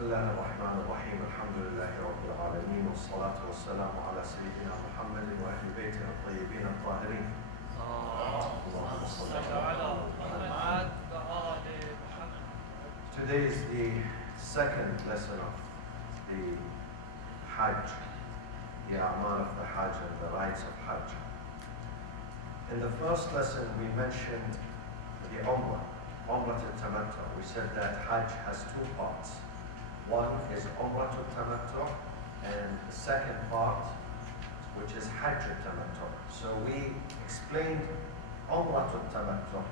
بسم الله الرحمن الرحيم الحمد لله رب العالمين والصلاة والسلام على سيدنا محمد وأهل بيته الطيبين الطاهرين. اللهم صل على محمد. Today is the second lesson of the Hajj, the A'mal of the Hajj and the rites of Hajj. In the first lesson we mentioned the Umrah al-Tamattu. We said that Hajj has two parts. One is Umrah al-Tamattu and the second part, which is Hajj al-Tamattu. So we explained Umrah al-Tamattu.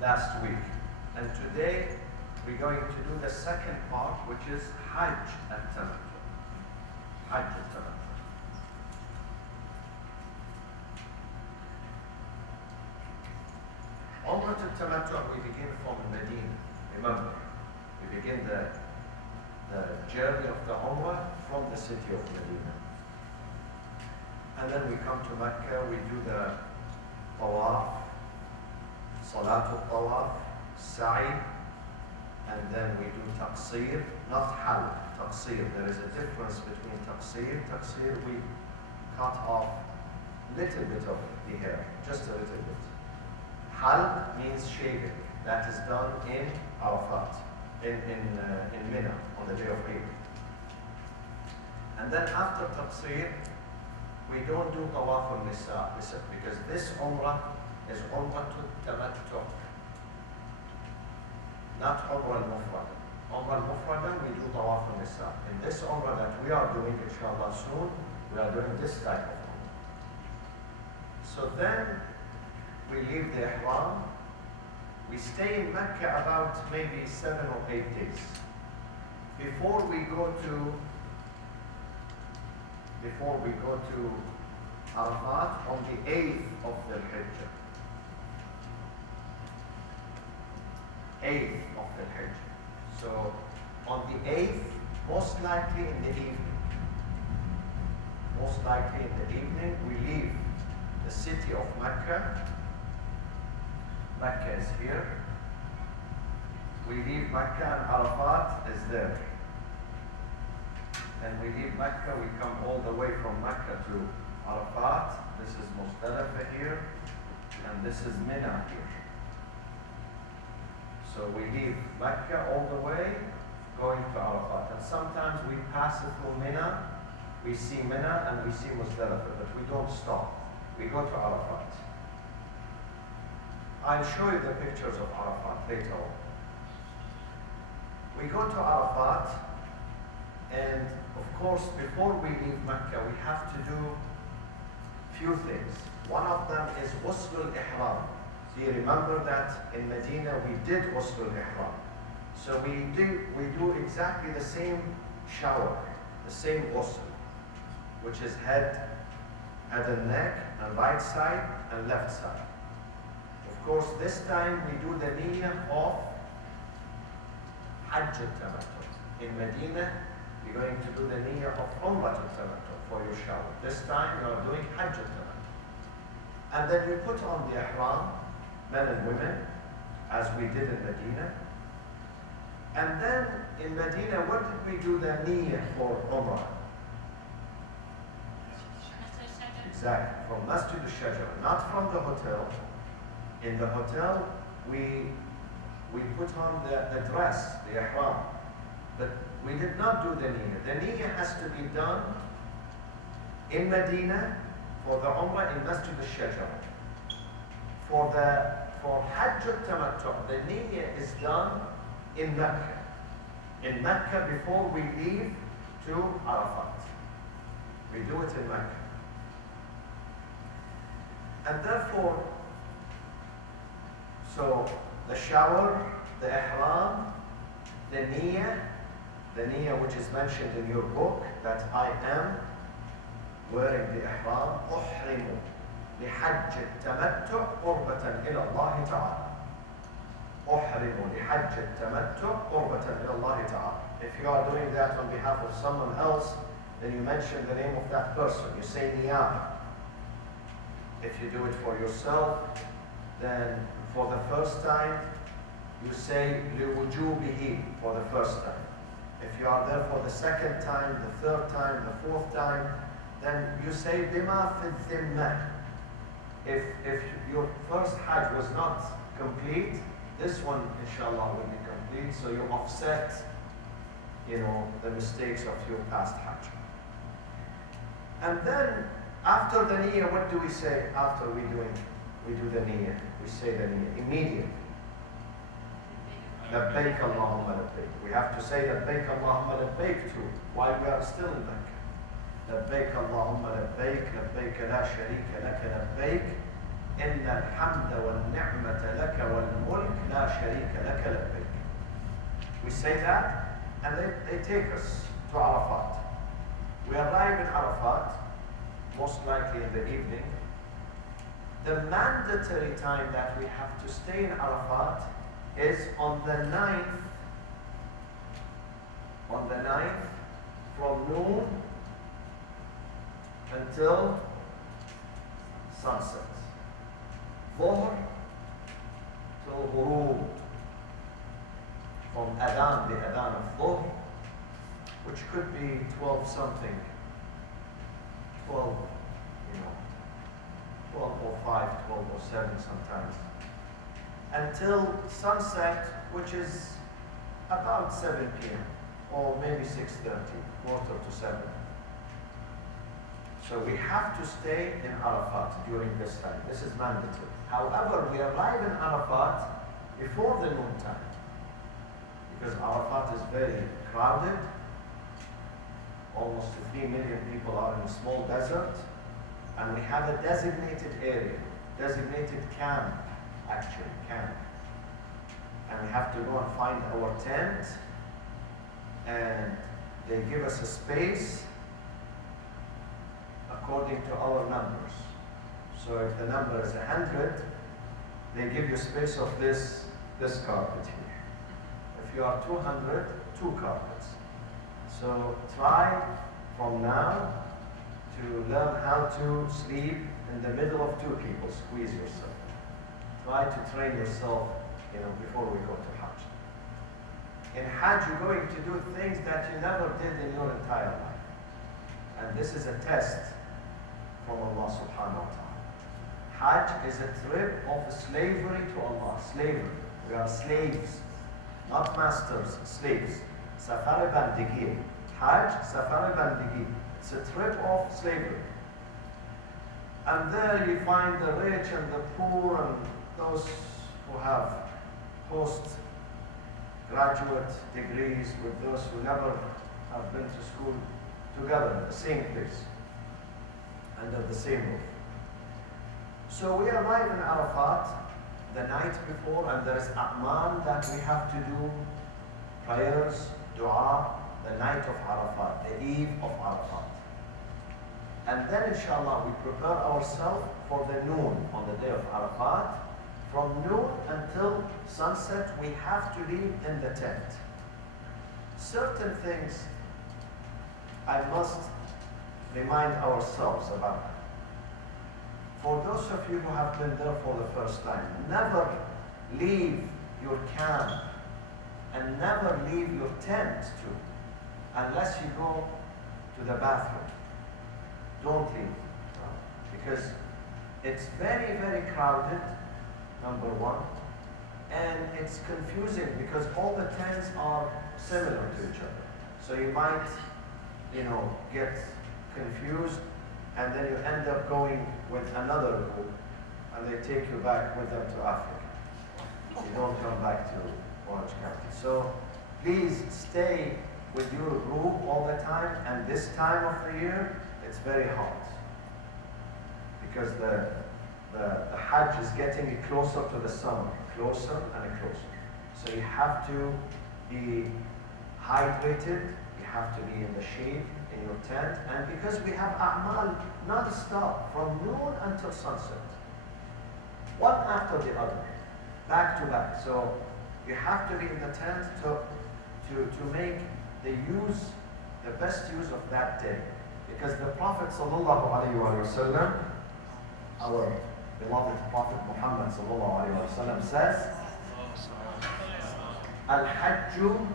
Last week. And today we're going to do the second part, which is Hajj al-Tamattu. Hajj al-Tamattu. Umrah al-Tamattu, we begin from Medina. Remember, we begin the journey of the Umrah from the city of Medina. And then we come to Mecca, we do the Tawaf, Salatul Tawaf, Sa'i, and then we do Taqsir, not Halq, Taqsir. There is a difference between Taqsir. Taqsir, we cut off a little bit of the hair, just a little bit. Halq means shaving. That is done in Arafat, in Mina, on the day of Eid. And then after Taqsir, we don't do Tawaf al-Nisa, because this Umrah is Umrah al-Tamattu, not Umrah al-Mufrada. Umrah al-Mufrada, we do Tawaf al-Nisa. In this Umrah that we are doing, inshallah soon, we are doing this type of Umrah. So then, we leave the Ihram. We stay in Mecca about maybe 7 or 8 days. Before we go to Arafat on the 8th of the Hajj. 8th of the Hajj. So on the 8th, most likely in the evening. Most likely in the evening, we leave the city of Mecca. Mecca is here. We leave Mecca and Arafat is there. And we leave Mecca, we come all the way from Mecca to Arafat. This is Moustafa here, and this is Mina here. So we leave Mecca all the way, going to Arafat. And sometimes we pass it through Mina, we see Mina and we see Moustafa, but we don't stop. We go to Arafat. I'll show you the pictures of Arafat later on. We go to Arafat, and of course, before we leave Mecca, we have to do few things. One of them is Ghusl al-Ihram. So you remember that in Medina we did Ghusl al-Ihram. So we do exactly the same shower, the same ghusl, which is head and neck, and right side and left side. Of course, this time we do the niyyah of Hajj al-Tamattu. In Medina, you're going to do the niyyah of Umrah al-Tamattu for your shower. This time you are doing Hajj al-Tamattu. And then we put on the ihram, men and women, as we did in Medina. And then in Medina, what did we do the niyyah for Umrah? Exactly, from Masjid al-Shajara, not from the hotel. In the hotel, we put on the dress, the ihram, but we did not do the niyyah. The niyyah has to be done in Medina for the Umrah in Masjid al-Shajara. For Hajj al-Tamattu, the niyyah is done in Mecca. In Mecca before we leave to Arafat. We do it in Mecca. And therefore, so the shower, the ihram, the niyyah which is mentioned in your book, that I am wearing the ihram, أحرم لحج التمتع قربة إلى الله تعالى. أحرم لحج التمتع قربة إلى الله تعالى. If you are doing that on behalf of someone else, then you mention the name of that person. You say niyaba. If you do it for yourself, then for the first time, you say liwujubihi for the first time. If you are there for the second time, the third time, the fourth time, then you say bima fi dhimma. If your first Hajj was not complete, this one inshallah will be complete, so you offset, the mistakes of your past Hajj. And then after the niyyah, what do we say after we do the niyyah? We say the niyyah immediately. Labbaik Allahumma labbaik. We have to say Labbaik Allahumma labbaik too, while we are still in Mecca. Labbaik Allahumma labbaik, labbaik la sharika laka labbaik, inna al-hamda wal-ni'mata laka wal-mulk la sharika laka labbaik. We say that, and they take us to Arafat. We arrive in Arafat, most likely in the evening. The mandatory time that we have to stay in Arafat is on the 9th, from noon until sunset. Dhuhr till ghurub. From adhan, the adhan of dhuhr, which could be 12 something, 12 or 5, 12 or 7 sometimes, until sunset, which is about 7 p.m. or maybe 6:30, quarter to 7. So we have to stay in Arafat during this time. This is mandatory. However, we arrive in Arafat before the noon time, because Arafat is very crowded. Almost 3 million people are in a small desert, and we have a designated area, designated camp, and we have to go and find our tent, and they give us a space according to our numbers. So if the number is 100, they give you space of this carpet here. If you are 200, 2 carpets. So try from now to learn how to sleep in the middle of 2 people. Squeeze yourself. Try to train yourself, before we go to Hajj. In Hajj, you're going to do things that you never did in your entire life. And this is a test from Allah subhanahu wa ta'ala. Hajj is a trip of slavery to Allah. Slavery. We are slaves, not masters, slaves. Safar bandigi. Hajj, safar bandigi. It's a trip of slavery. And there you find the rich and the poor and those who have postgraduate degrees with those who never have been to school together in the same place, under the same roof. So we arrive in Arafat the night before, and there is a'mal that we have to do, prayers, dua, the night of Arafat, the eve of Arafat. And then inshallah we prepare ourselves for the noon on the day of Arafat. From noon until sunset, we have to leave in the tent. Certain things I must remind ourselves about. For those of you who have been there for the first time, never leave your camp and never leave your tent too, unless you go to the bathroom. Don't leave, because it's very, very crowded, number one, and it's confusing because all the tents are similar to each other. So you might, get confused, and then you end up going with another group, and they take you back with them to Africa. You don't come back to Orange County. So please stay with your group all the time, and this time of the year, it's very hot, because the Hajj is getting closer to the summer, closer and closer. So you have to be hydrated, you have to be in the shade, in your tent, and because we have a'mal non-stop from noon until sunset, one after the other, back to back. So you have to be in the tent to make the use the best use of that day. Because the Prophet sallallahu alaihi wasallam, our beloved Prophet Muhammad sallallahu alaihi wasallam says, Al-Hajju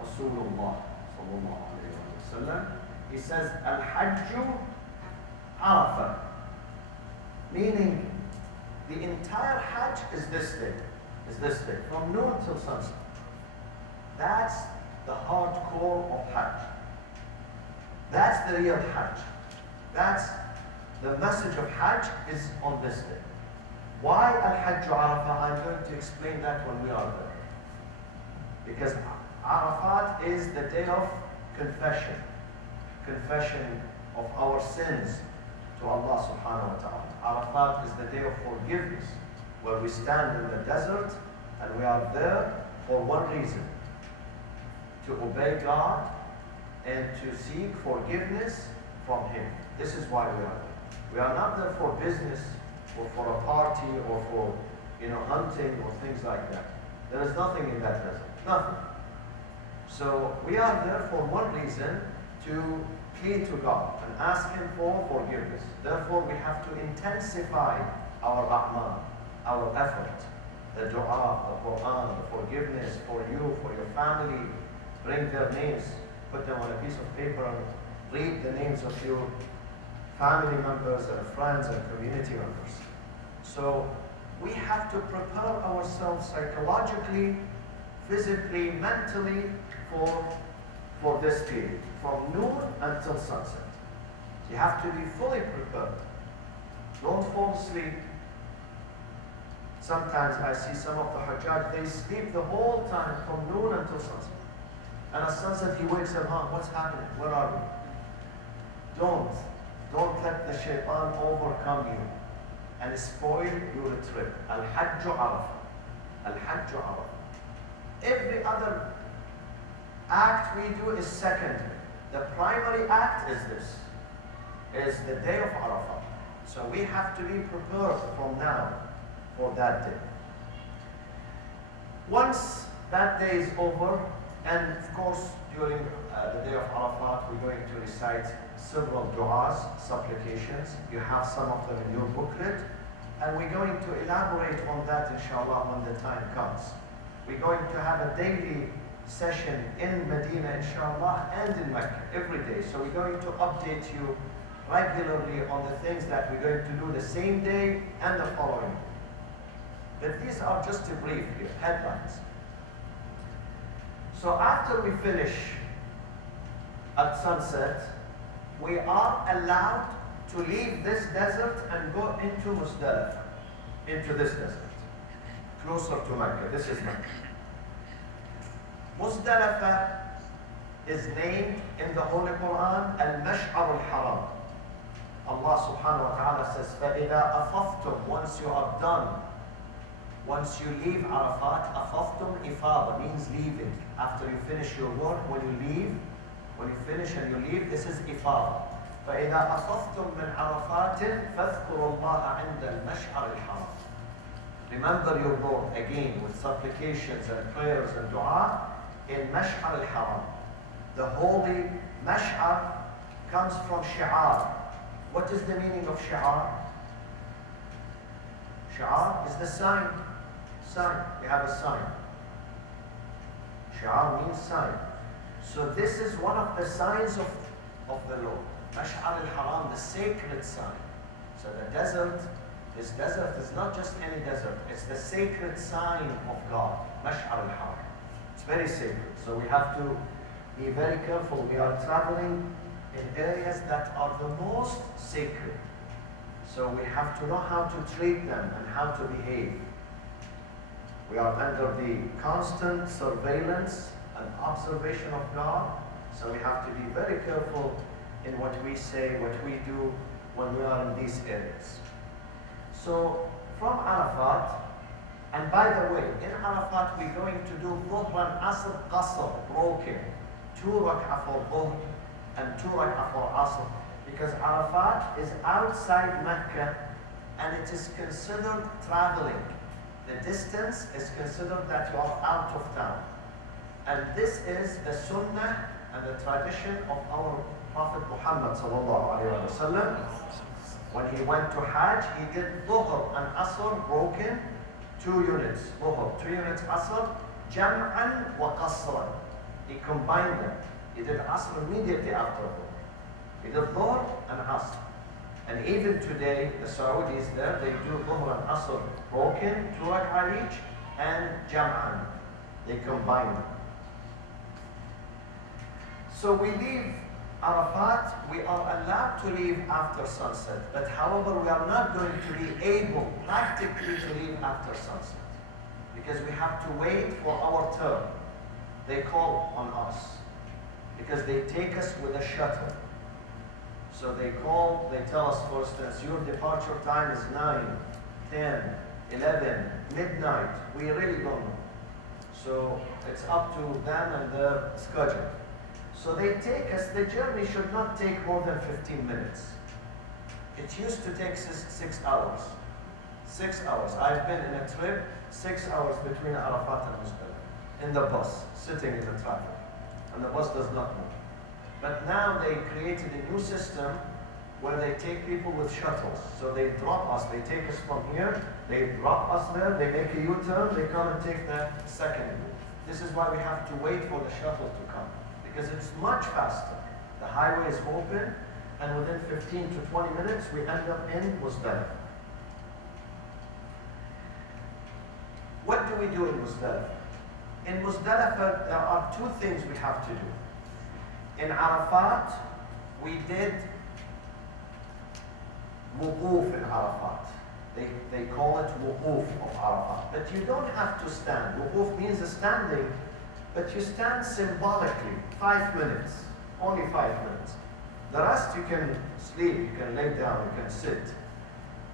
Rasulullah sallallahu alaihi wasallam. He says, Al-Hajju Arafah. Meaning, the entire Hajj is this day, from noon till sunset. That's the hardcore of Hajj. That's the real Hajj. That's the message of Hajj is on this day. Why Al-Hajj Arafah? I'm going to explain that when we are there. Because Arafat is the day of confession. Confession of our sins to Allah subhanahu wa ta'ala. Arafat is the day of forgiveness, where we stand in the desert and we are there for one reason: to obey God and to seek forgiveness from Him. This is why we are there. We are not there for business or for a party or for hunting or things like that. There is nothing in that desert. Nothing. So we are there for one reason: to plead to God and ask Him for forgiveness. Therefore, we have to intensify our a'mal, our effort, the dua, the Quran, the forgiveness for you, for your family. Bring their names, put them on a piece of paper and read the names of your family members and friends and community members. So we have to prepare ourselves psychologically, physically, mentally for this period, from noon until sunset. You have to be fully prepared. Don't fall asleep. Sometimes I see some of the Hajjaj, they sleep the whole time from noon until sunset. And at sunset he wakes up, what's happening? Where are we? Don't let the shaitan overcome you and spoil your trip. Al-Hajj Arafah. Al-Hajj Arafah. Every other act we do is secondary. The primary act is the day of Arafah. So we have to be prepared from now for that day. Once that day is over, and of course during the day of Arafat we're going to recite several du'as, supplications. You have some of them in your booklet, and we're going to elaborate on that inshallah when the time comes. We're going to have a daily session in Medina inshallah and in Mecca every day. So we're going to update you regularly on the things that we're going to do the same day and the following. But these are just a brief here, headlines. So after we finish at sunset, we are allowed to leave this desert and go into Moustafa, into this desert, closer to Mecca. This is Mecca. Moustafa is named in the Holy Quran Al-Mash'ar al-Haram. Allah subhanahu wa ta'ala says, فَإِذَا أَفَضْتُمْ, once you are done, once you leave Arafat, أَفَضْتُمْ إِفَاضَ means leaving. After you finish your work, when you finish and you leave, this is إِفَاضَ. فَإِذَا أَفَضْتُمْ مِنْ عَرَفَاتٍ فَاذْكُرُوا اللَّهَ عِنْدَ الْمَشْعَرِ الْحَرَامِ. Remember your Lord again with supplications and prayers and dua in Mash'ar al-Haram. The holy Mash'ar comes from shi'ar. What is the meaning of shi'ar? Shi'ar is the sign. We have a sign. Shi'ar means sign. So this is one of the signs of the Lord. Mash'ar al-Haram, the sacred sign. So the desert, this desert is not just any desert. It's the sacred sign of God. Mash'ar al-Haram. It's very sacred. So we have to be very careful. We are traveling in areas that are the most sacred. So we have to know how to treat them and how to behave. We are under the constant surveillance and observation of God. So we have to be very careful in what we say, what we do when we are in these areas. So from Arafat, and by the way, in Arafat we're going to do Dhuhr and Asr Qasr, broken. 2 rak'ah for Dhuhr and 2 rak'ah for Asr. Because Arafat is outside Mecca and it is considered traveling. The distance is considered that you are out of town. And this is the sunnah and the tradition of our Prophet Muhammad sallallahu alaihi wasallam. When he went to Hajj, he did Dhuhr and Asr broken 2 units. Dhuhr, 2 units Asr, Jam'an wa Qasran. He combined them. He did Asr immediately after Dhuhr. He did Dhuhr and Asr. And even today, the Saudis there, they do Dhuhr and Asr broken, 2 rak'ah each, and Jam'an. They combine them. So we leave Arafat, we are allowed to leave after sunset, but however, we are not going to be able practically to leave after sunset because we have to wait for our turn. They call on us because they take us with a shuttle. So they tell us, for instance, your departure time is 9, 10, 11, midnight. We really don't know. So it's up to them and their schedule. So they take us, the journey should not take more than 15 minutes. It used to take 6 hours. 6 hours. I've been in a trip, 6 hours between Arafat and Muzdalifah, in the bus, sitting in the traffic. And the bus does not move. But now they created a new system where they take people with shuttles. So they drop us, they take us from here, they drop us there, they make a U-turn, they come and take the second route. This is why we have to wait for the shuttle to come. Because it's much faster. The highway is open, and within 15 to 20 minutes, we end up in Muzdalifah. What do we do in Muzdalifah? In Muzdalifah, there are 2 things we have to do. In Arafat, we did wuquf in Arafat. They call it wuquf of Arafat. But you don't have to stand. Wuquf means standing, but you stand symbolically, 5 minutes, only 5 minutes. The rest you can sleep, you can lay down, you can sit.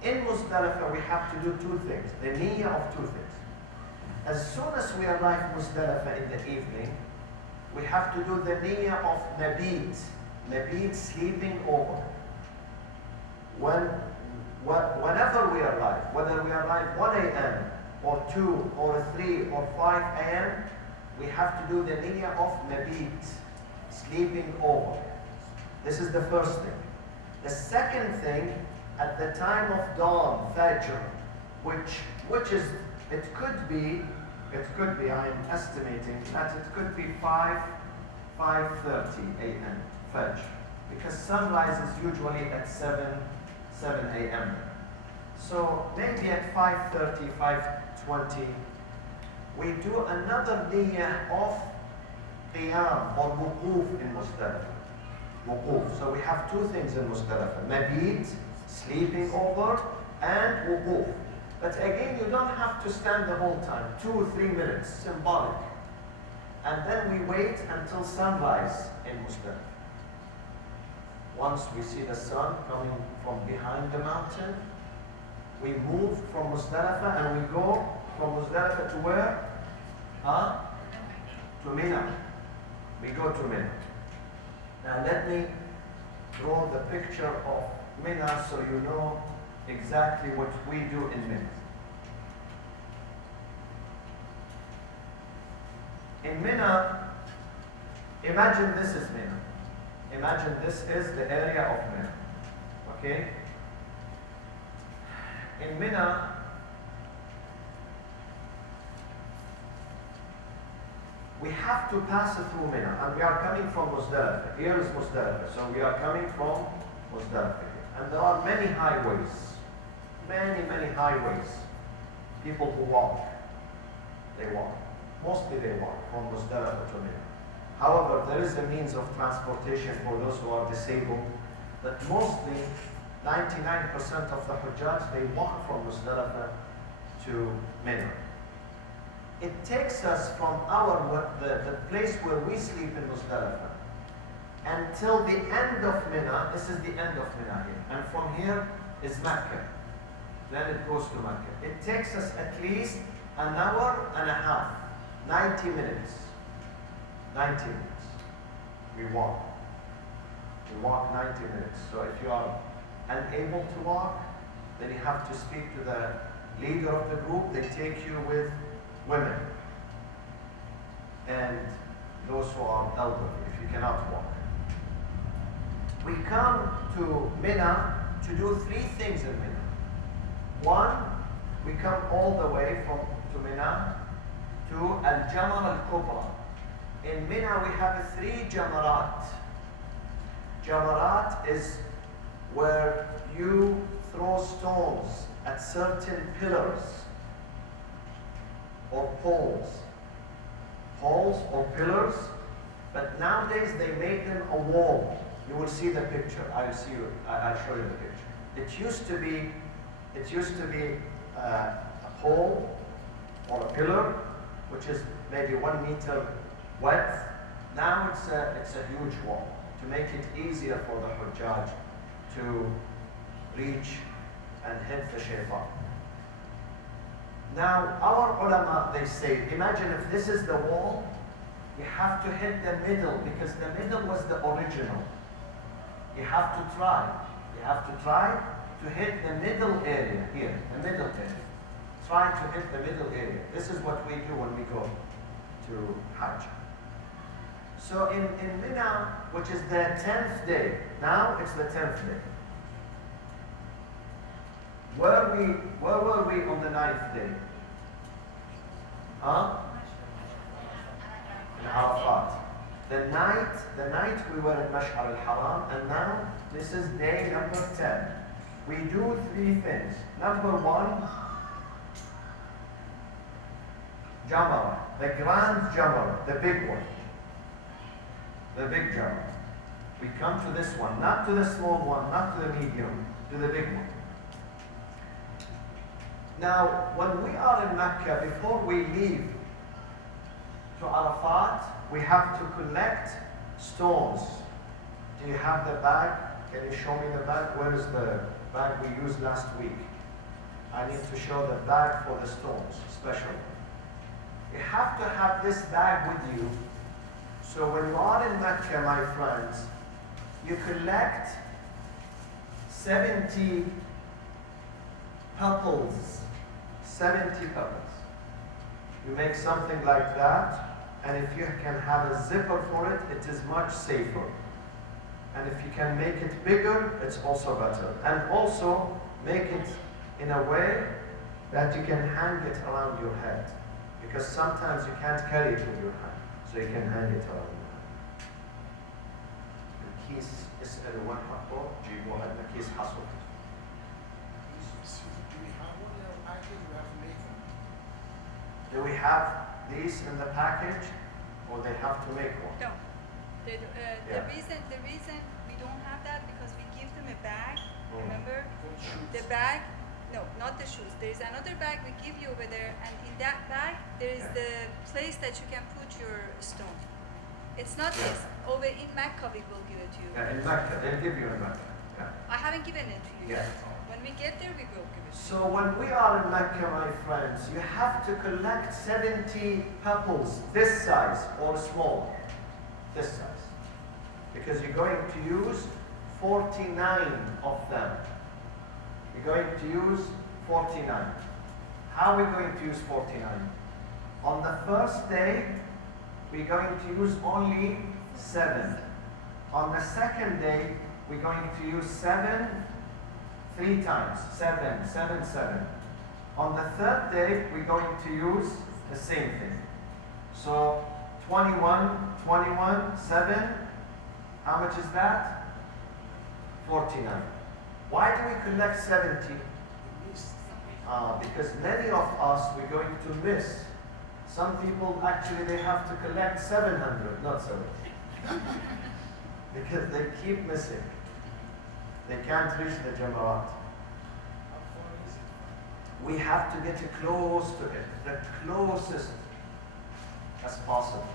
In Muzdalifah, we have to do 2 things, the niyyah of 2 things. As soon as we arrive Muzdalifah in the evening, we have to do the niyyah of mabit, sleeping over. Whenever we arrive, whether we arrive 1 a.m. or 2 or 3 or 5 a.m., we have to do the niyyah of mabit, sleeping over. This is the first thing. The second thing, at the time of dawn, Fajr, which is, it could be, I'm estimating that it could be 5:30 a.m. Fajr, because sunrise is usually at 7 a.m. So maybe at 5:30, 5:20, we do another niyyah of qiyam or wuquf in Muzdalifah. Wuquf. So we have 2 things in Muzdalifah: mabit, sleeping over, and wuquf. But again, you don't have to stand the whole time, 2 or 3 minutes, symbolic. And then we wait until sunrise in Muzdalifah. Once we see the sun coming from behind the mountain, we move from Muzdalifah and we go from Muzdalifah to where? To Mina. We go to Mina. Now let me draw the picture of Mina so you know exactly what we do in Mina. In Mina, imagine this is Mina. Imagine this is the area of Mina. Okay? In Mina, we have to pass through Mina, and we are coming from Muzdalifah. Here is Muzdalifah, so we are coming from Muzdalifah. And there are many highways, many highways. People who walk, they walk. Mostly they walk from Muzdalifah to Mina. However, there is a means of transportation for those who are disabled, but mostly 99% of the Hujjaj, they walk from Muzdalifah to Mina. It takes us from the place where we sleep in Muzdalifah until the end of Mina. This is the end of Mina here. And from here is Mecca. Then it goes to Mecca. It takes us at least an hour and a half, 90 minutes. 90 minutes. We walk. We walk 90 minutes. So if you are unable to walk, then you have to speak to the leader of the group. They take you with women and those who are elderly. If You cannot walk. We come to Mina to do three things in Mina. One, we come all the way to Mina to Al-Jamar Al-Kubra. In Mina we have three Jamarat. Jamarat is where you throw stones at certain pillars or poles or pillars, but nowadays they made them a wall. You will see the picture. I'll show you the picture. It used to be a pole or a pillar, which is maybe 1 meter width. Now it's a huge wall to make it easier for the Hujjaj to reach and hit the shaitan. Now, our ulama, they say, imagine if this is the wall, you have to hit the middle, because the middle was the original. You have to try to hit the middle area here, the middle area. Try to hit the middle area. This is what we do when we go to Hajj. So in Mina, which is the 10th day, now it's the 10th day. Where were we on the 9th day? Huh? In Arafat. The night we were in Mash'ar al-Haram, and now this is day number 10. We do three things. Number one, Jamara, the grand Jamara, the big one. The big Jamara. We come to this one, not to the small one, not to the medium, to the big one. Now, when we are in Mecca, before we leave to Arafat, we have to collect stones. Do you have the bag? Can you show me the bag? Where is the bag we used last week? I need to show the bag for the stones, especially. You have to have this bag with you. So when you are in Mecca, my friends, you collect 70 pebbles. 70 pebbles. You make something like that, and if you can have a zipper for it, it is much safer. And if you can make it bigger, it's also better. And also make it in a way that you can hang it around your head. Because sometimes you can't carry it with your hand, so you can hang it around your head. الكيس اسأل وين حطه جيبوا عندنا كيس حصل. Do we have these in the package, or they have to make one? No. The reason we don't have that, because we give them a bag. Remember, the bag. No, not the shoes. There is another bag we give you over there, and in that bag there is the place that you can put your stone. It's not this. Over in Mecca we will give it to you. Yeah, in Mecca they'll give you in Mecca. Yeah. I haven't given it to you yet. Yeah. When we get there, we will give it to you. So when we are in Mecca, my friends, you have to collect 70 pebbles, this size or smaller, this size, because you're going to use 49 of them. You're going to use 49. How are we going to use 49? On the first day, we're going to use only 7. On the second day, we're going to use 7 3 times. 7, 7, 7. On the third day, we're going to use the same thing. So 21, 21, 7. How much is that? 49. Why do we collect 70? Because many of us, we're going to miss. Some people, actually, they have to collect 700, not 70. Because they keep missing. They can't reach the Jamarat. We have to get close to it, the closest as possible.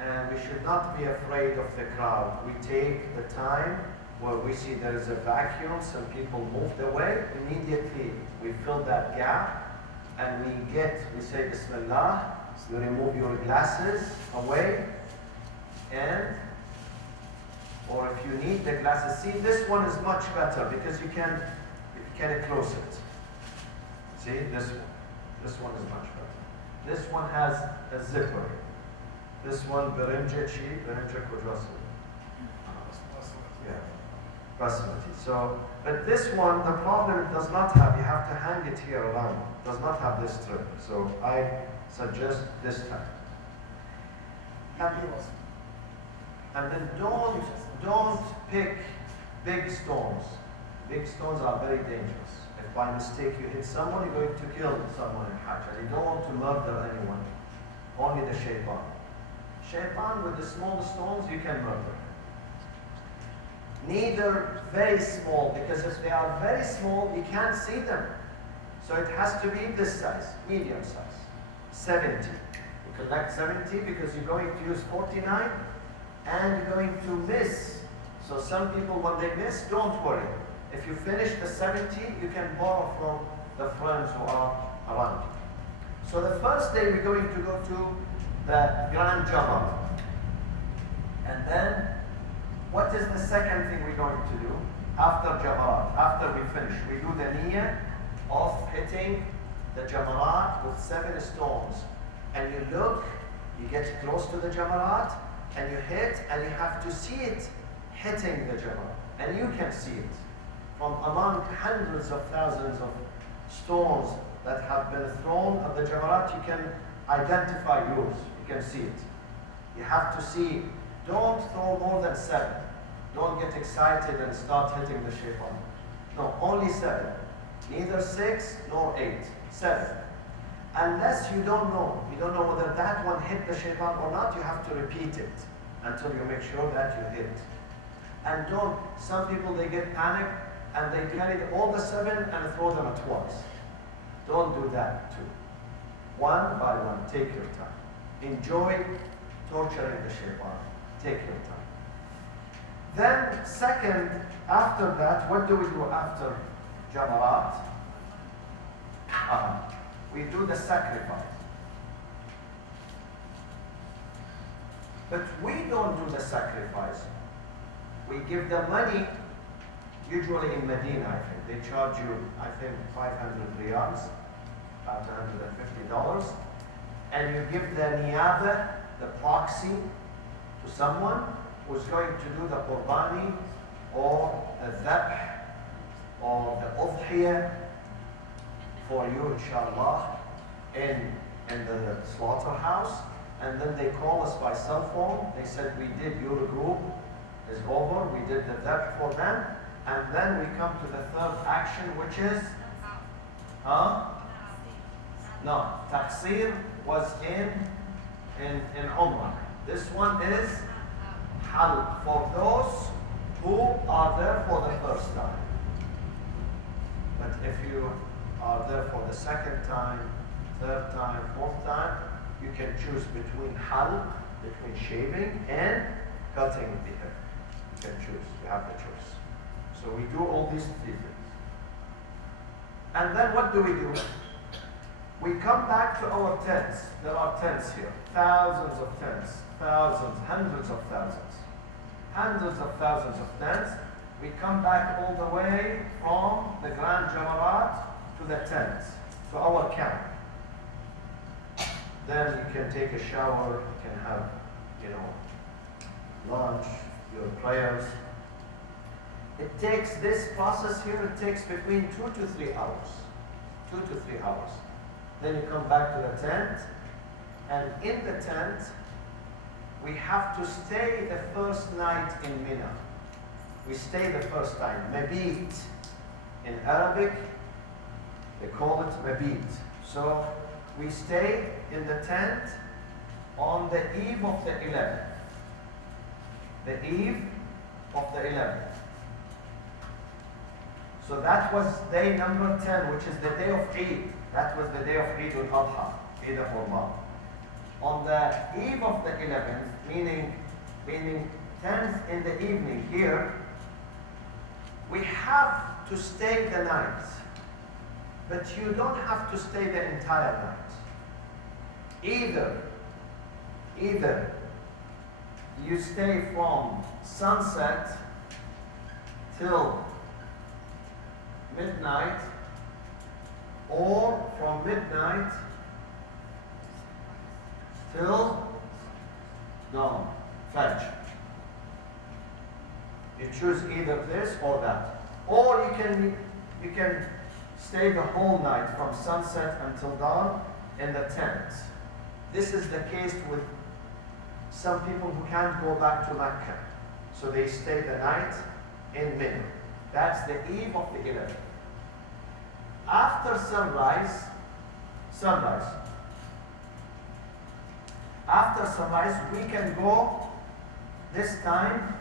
And we should not be afraid of the crowd. We take the time where we see there is a vacuum, some people moved away, immediately we fill that gap, and we say Bismillah, so you remove your glasses away, and or if you need the glasses, see, this one is much better because you can close it. See, this one is much better. This one has a zipper. This one, Birinja cheap, Birinja Kujasi. Yeah, Basmati. So, but this one, the problem it does not have, you have to hang it here around. It does not have this strip. So I suggest this type. And then don't pick big stones. Big stones are very dangerous. If by mistake you hit someone, you're going to kill someone in Hajj. And you don't want to murder anyone. Only the shaitan. Shaitan with the small stones you can murder. Neither very small, because if they are very small, you can't see them. So it has to be this size, medium size. 70. You collect 70 because you're going to use 49 and you're going to miss. So some people, when they miss, don't worry. If you finish the 70, you can borrow from the friends who are around. So the first day we're going to go to the Grand Jabal. And then, what is the second thing we're going to do? After Jamarat, after we finish, we do the niyyah of hitting the Jamarat with 7 stones. And you look, you get close to the Jamarat, and you hit, and you have to see it hitting the Jamarat. And you can see it. From among hundreds of thousands of stones that have been thrown at the Jamarat, you can identify yours. You can see it. You have to see. Don't throw more than 7. Don't get excited and start hitting the shaitan. No, only 7. Neither 6 nor 8. 7. Unless you don't know whether that one hit the shaitan or not, you have to repeat it until you make sure that you hit. And don't, some people they get panicked and they carry all the 7 and throw them at once. Don't do that too. One by one, take your time. Enjoy torturing the shaitan. Take your time. Then second, after that, what do we do after Jamarat? We do the sacrifice. But we don't do the sacrifice. We give the money, usually in Medina, I think. They charge you, I think, 500 riyals, about $150. And you give the niyaba, the proxy, to someone who's going to do the qurbani or the dhabh or the udhiyah for you, inshallah, in the slaughterhouse. And then they call us by cell phone. They said, we did, your group is over. We did the dhabh for them. And then we come to the third action, which is, No, taqsir was in Umrah. This one is halq for those who are there for the first time. But if you are there for the second time, third time, fourth time, you can choose between halq, between shaving, and cutting the hair. You can choose, you have the choice. So we do all these 3 things. And then what do we do? We come back to our tents. There are tents here. Thousands of tents. Thousands, hundreds of thousands. Hundreds of thousands of tents. We come back all the way from the Grand Jamarat to the tents, to our camp. Then you can take a shower, you can have, lunch, your prayers. It takes, this process here, it takes between 2 to 3 hours. 2 to 3 hours. Then you come back to the tent, and in the tent, we have to stay the first night in Mina. We stay the first time, mabit. In Arabic, they call it mabit. So we stay in the tent on the eve of the 11th. The eve of the 11th. So that was day number 10, which is the day of Eid. That was the day of Eid al-Adha, Eid al-Qurban. On the eve of the 11th, meaning 10th in the evening here, we have to stay the night. But you don't have to stay the entire night. Either you stay from sunset till midnight, or from midnight till dawn, Fajr. You choose either this or that. Or you can stay the whole night from sunset until dawn in the tent. This is the case with some people who can't go back to Mecca. So they stay the night in Mina. That's the eve of the 11th. After sunrise, after sunrise, we can go this time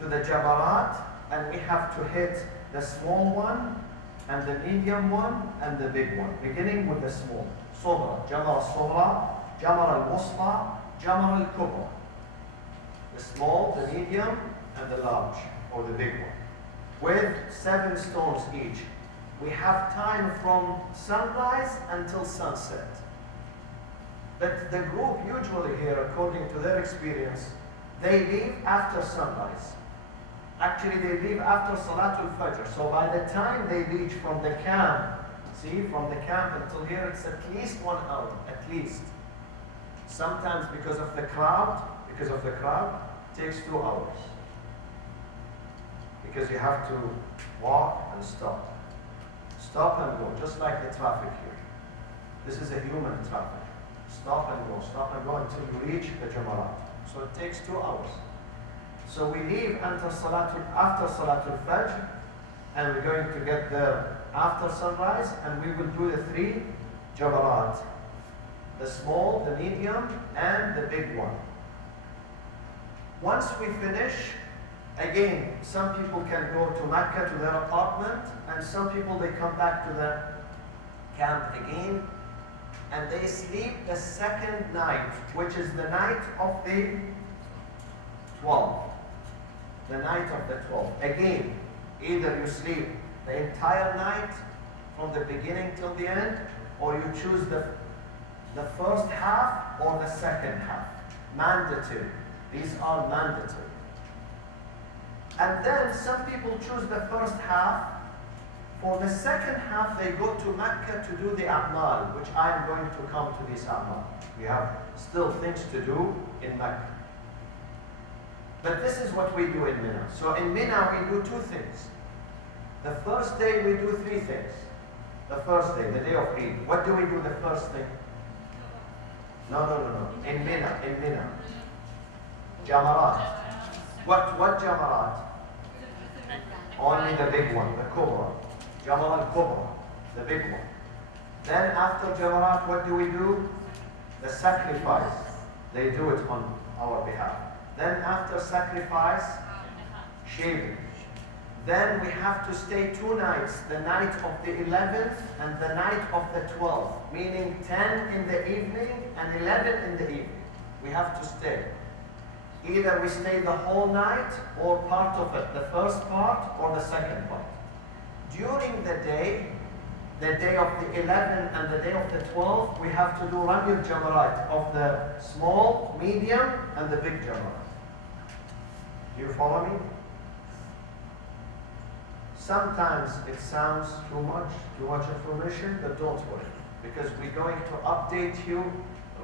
to the Jamarat, and we have to hit the small one, and the medium one, and the big one, beginning with the small. Sobra, Jamar al-Sobra, Jamar al-Wusla, Jamar al-Kubra. The small, the medium, and the large, or the big one, with 7 stones each. We have time from sunrise until sunset. But the group usually here, according to their experience, they leave after sunrise. Actually, they leave after Salatul Fajr. So by the time they reach from the camp, see, from the camp until here, it's at least 1 hour, at least. Sometimes because of the crowd, it takes 2 hours. Because you have to walk and stop. Stop and go, just like the traffic here. This is a human traffic. Stop and go until you reach the Jamarat. So it takes 2 hours. So we leave after Salatul Fajr, and we're going to get there after sunrise, and we will do the 3 Jamarat. The small, the medium, and the big one. Once we finish, again, some people can go to Mecca to their apartment, and some people they come back to the camp again, and they sleep the second night, which is the night of the 12th. The night of the 12th. Again, either you sleep the entire night from the beginning till the end, or you choose the first half or the second half. Mandatory. These are mandatory. And then some people choose the first half. For the second half, they go to Mecca to do the A'mal, which I am going to come to these A'mal. We have still things to do in Mecca. But this is what we do in Mina. So in Mina, we do 2 things. The first day, we do 3 things. The first day, the day of Eid. What do we do the first thing? No. In Mina. Jamarat. What Jamarat? Only the big one, the Kubra. Jamar al-Kubra, the big one. Then after Jamarat, what do we do? The sacrifice. They do it on our behalf. Then after sacrifice, shaving. Then we have to stay 2 nights, the night of the 11th and the night of the 12th, meaning 10 in the evening and 11 in the evening. We have to stay. Either we stay the whole night or part of it, the first part or the second part. During the day of the 11th and the day of the 12th, we have to do Ramyul Jamarat of the small, medium, and the big Jamarat. Do you follow me? Sometimes it sounds too much information, but don't worry, because we're going to update you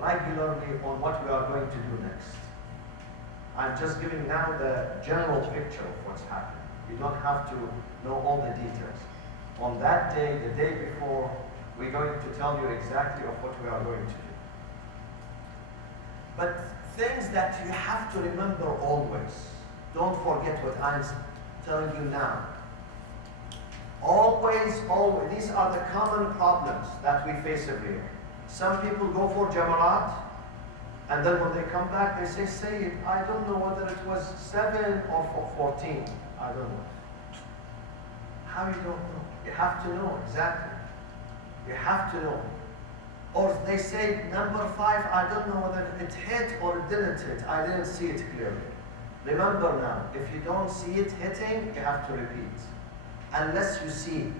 regularly on what we are going to do next. I'm just giving now the general picture of what's happening. You don't have to know all the details. On that day, the day before, we're going to tell you exactly of what we are going to do. But things that you have to remember always. Don't forget what I'm telling you now. Always, these are the common problems that we face every year. Some people go for Jamarat, and then when they come back, they say, Sayyid, I don't know whether it was 7 or 14. I don't know. How you don't know? You have to know exactly. You have to know. Or they say number 5, I don't know whether it hit or it didn't hit. I didn't see it clearly. Remember now, if you don't see it hitting, you have to repeat. Unless you see,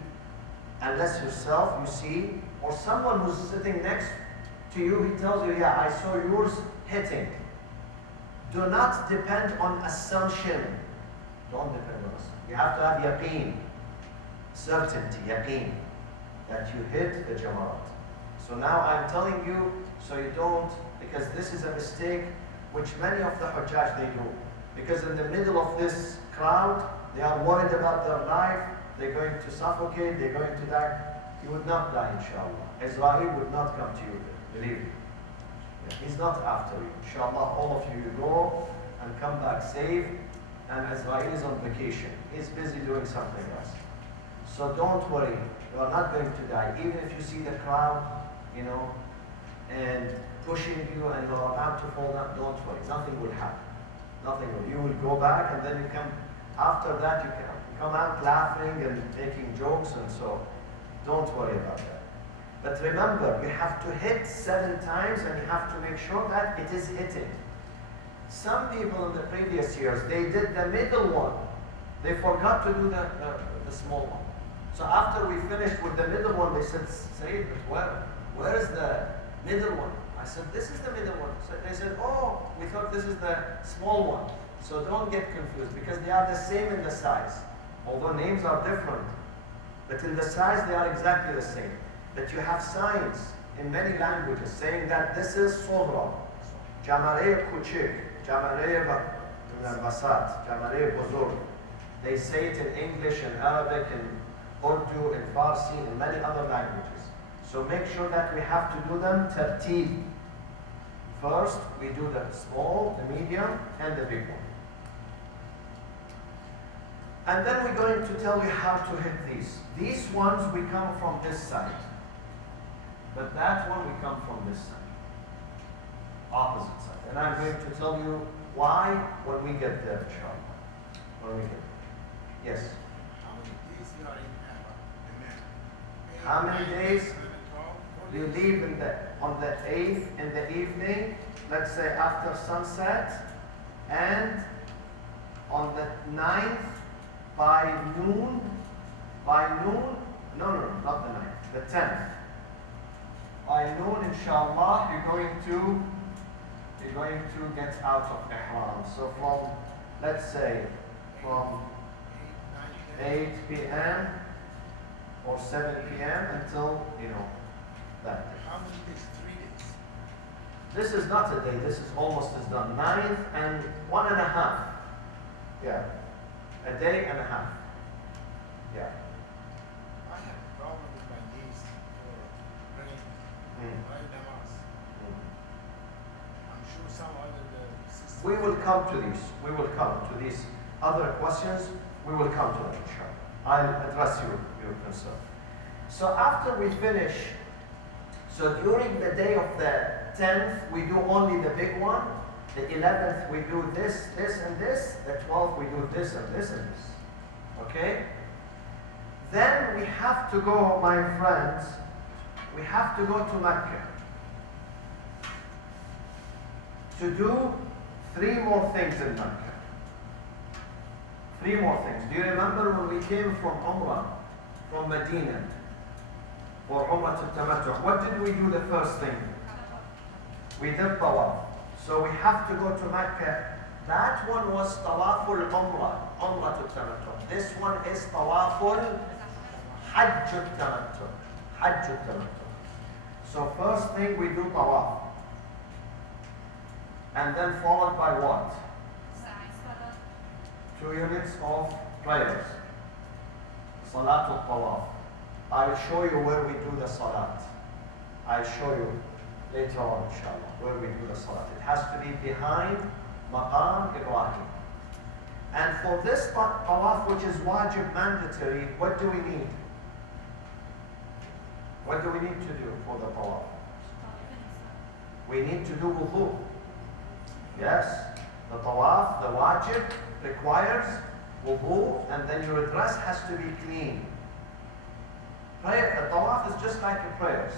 unless yourself you see, or someone who's sitting next to you, he tells you, yeah, I saw yours hitting. Do not depend on assumption. Don't depend on assumption. You have to have yaqeen, certainty, yaqeen, that you hit the Jamarat. So now I'm telling you, so you don't, because this is a mistake which many of the Hajjaj they do. Because in the middle of this crowd, they are worried about their life, they're going to suffocate, they're going to die. You would not die, inshallah. Israel would not come to you, believe me. Yeah, he's not after you. Inshallah, all of you go and come back safe, and Israel is on vacation. He's busy doing something else. So don't worry, you are not going to die. Even if you see the crowd, and pushing you and you're about to fall down, don't worry, nothing will happen. Nothing will. You will go back and then you come, after that you can come out laughing and making jokes and so. Don't worry about that. But remember, you have to hit 7 times and you have to make sure that it is hitting. Some people in the previous years, they did the middle one. They forgot to do the small one. So after we finished with the middle one, they said, Sayyid, but where is the middle one? I said, this is the middle one. So they said, oh, we thought this is the small one. So don't get confused because they are the same in the size. Although names are different, but in the size they are exactly the same. But you have signs in many languages saying that this is Sohra, Jamare Kuchik, Jamare Basat, Jamare Buzur. They say it in English, in Arabic, in Urdu, in Farsi, in many other languages. So make sure that we have to do them tartib. First, we do the small, the medium, and the big one. And then we're going to tell you how to hit these. These ones, we come from this side. But that one, we come from this side. Opposite side. And I'm going to tell you why when we get there, inshallah. When we get there. Yes? How many days you leave on the 8th in the evening, let's say after sunset, and on the 9th by noon, no, not the 9th, the 10th. By noon, inshallah, you're going to get out of ihram. So from, let's say, from 8 p.m. or 7 p.m. until, that day. How many days? 3 days? This is not a day, this is almost as done. 9th and 1.5. Yeah. A day and a half. Yeah. I have a problem with my knees for praying right namaz. I'm sure some other systems. We will come to these. We will come to these other questions. We will come to them, inshallah. I'll address your concern. So after we finish, so during the day of the 10th, we do only the big one. The 11th, we do this, and this. The 12th, we do this, and this, and this. Okay? Then we have to go, my friends, we have to go to Mecca to do 3 more things in Mecca. 3 more things. Do you remember when we came from Umrah, from Medina, for Umrah al-Tamattu'? What did we do the first thing? We did Tawaf. So we have to go to Mecca. That one was Tawaful Umrah, Umrah al-Tamattu'. This one is Tawaful Hajj al-Tamattu', Hajj al-Tamattu'. So first thing we do Tawaf. And then followed by what? 2 units of prayers. Salat al-Tawaf. I'll show you where we do the Salat. I'll show you later on, inshallah, where we do the Salat. It has to be behind Maqam Ibrahim. And for this Tawaf, which is wajib, mandatory, what do we need? What do we need to do for the Tawaf? We need to do wudu. Yes? The Tawaf, the wajib, requires wudu, and then your dress has to be clean. Prayer, the tawaf is just like the prayers.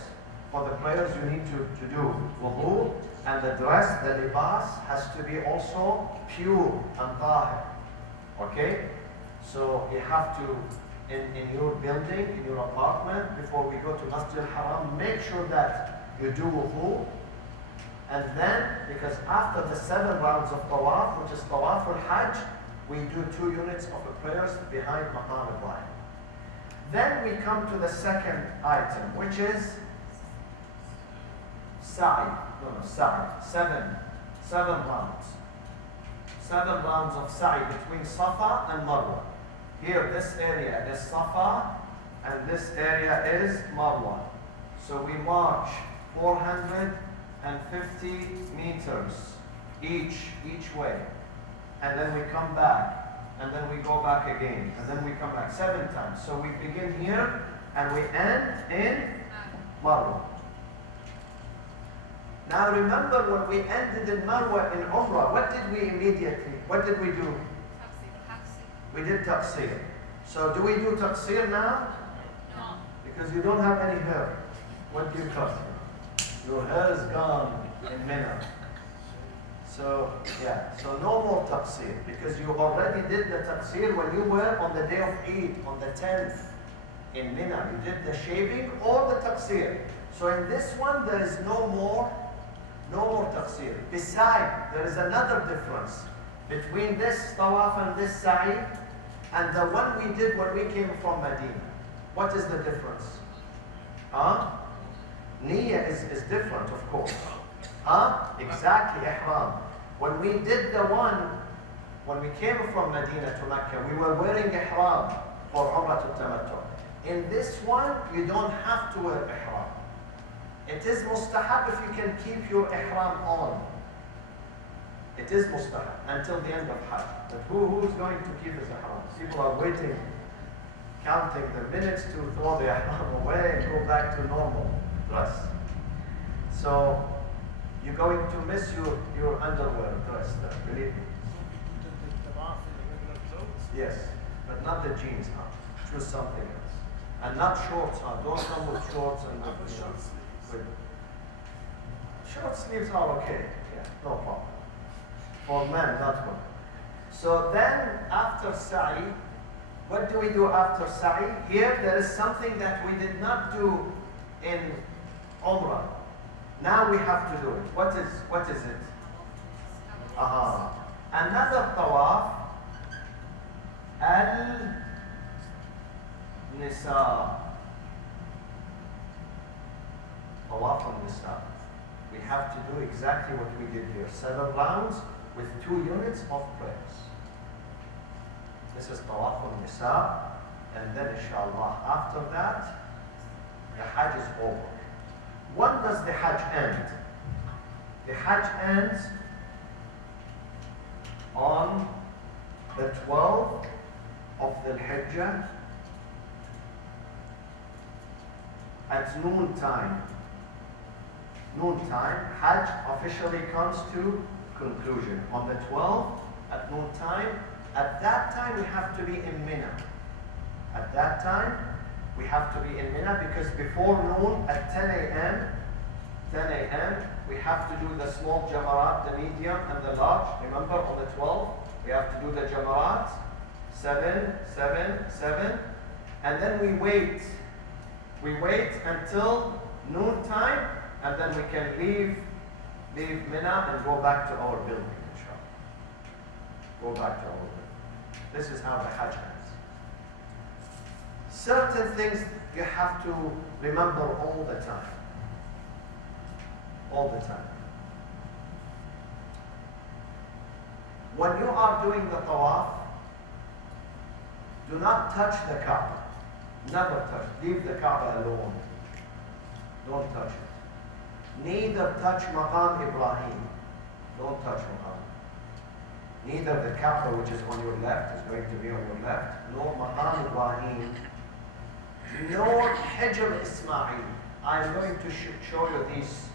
For the prayers you need to do wudu, and the dress, the libas, has to be also pure and tahir. Okay? So you have to, in your building, in your apartment, before we go to Masjid al-Haram, make sure that you do wudu. And then, because after the 7 rounds of tawaf, which is tawaf al-Hajj, we do 2 units of the prayers behind Maqam Ibrahim. Then we come to the second item, which is sa'i. No, sa'i. 7 rounds. 7 rounds of sa'i between Safa and Marwa. Here, this area is Safa, and this area is Marwa. So we march 450 meters each way. And then we come back, and then we go back again, and then we come back 7 times. So we begin here, and we end in Marwa. Now remember when we ended in Marwa in Umrah, what did we do? We did taqsir. So do we do taqsir now? No. Because you don't have any hair. What do you cut? Your hair is gone in Mina. So, yeah, so no more taqsir. Because you already did the taqsir when you were on the day of Eid, on the 10th in Mina. You did the shaving or the taqsir. So in this one, there is no more taqsir. Besides, there is another difference between this tawaf and this sa'i and the one we did when we came from Medina. What is the difference? Huh? Niyyah is different, of course. Huh? Exactly, ihram. When we did the one, when we came from Medina to Mecca, we were wearing ihram for Umrah al-Tamattu. In this one, you don't have to wear ihram. It is mustahab if you can keep your ihram on. It is mustahab until the end of Hajj. But who's going to keep his ihram? People are waiting, counting the minutes to throw the ihram away and go back to normal dress. So you're going to miss your underwear dress there, believe me. Yes, but not the jeans, huh? Choose something else. And not shorts, huh? Don't come with shorts and with short sleeves are okay. Yeah, no problem. For men, not women. So then, after sa'i, what do we do after sa'i? Here, there is something that we did not do in Umrah. Now we have to do it. What is it? Another tawaf. Al-Nisa. Tawaf al-Nisa. We have to do exactly what we did here. 7 rounds with 2 units of prayers. This is Tawaf al-Nisa. And then inshallah, after that, the Hajj is over. When does the Hajj end? The Hajj ends on the 12th of the Hijjah at noon time. Noon time, Hajj officially comes to conclusion. On the 12th at noon time, at that time we have to be in Mina. At that time, we have to be in Mina because before noon at 10 a.m., we have to do the small jamarat, the medium and the large. Remember on the 12th, we have to do the jamarat, 7, 7, 7, and then we wait. We wait until noon time, and then we can leave Mina and go back to our building, inshallah. Go back to our building. This is how the Hajj ends. Certain things you have to remember all the time. All the time. When you are doing the tawaf, do not touch the Kaaba. Never touch. Leave the Kaaba alone. Don't touch it. Neither touch Maqam Ibrahim. Don't touch Maqam. Neither the Kaaba, which is on your left, is going to be on your left, nor Maqam Ibrahim, nor Hijr Ismail. I'm going to show you these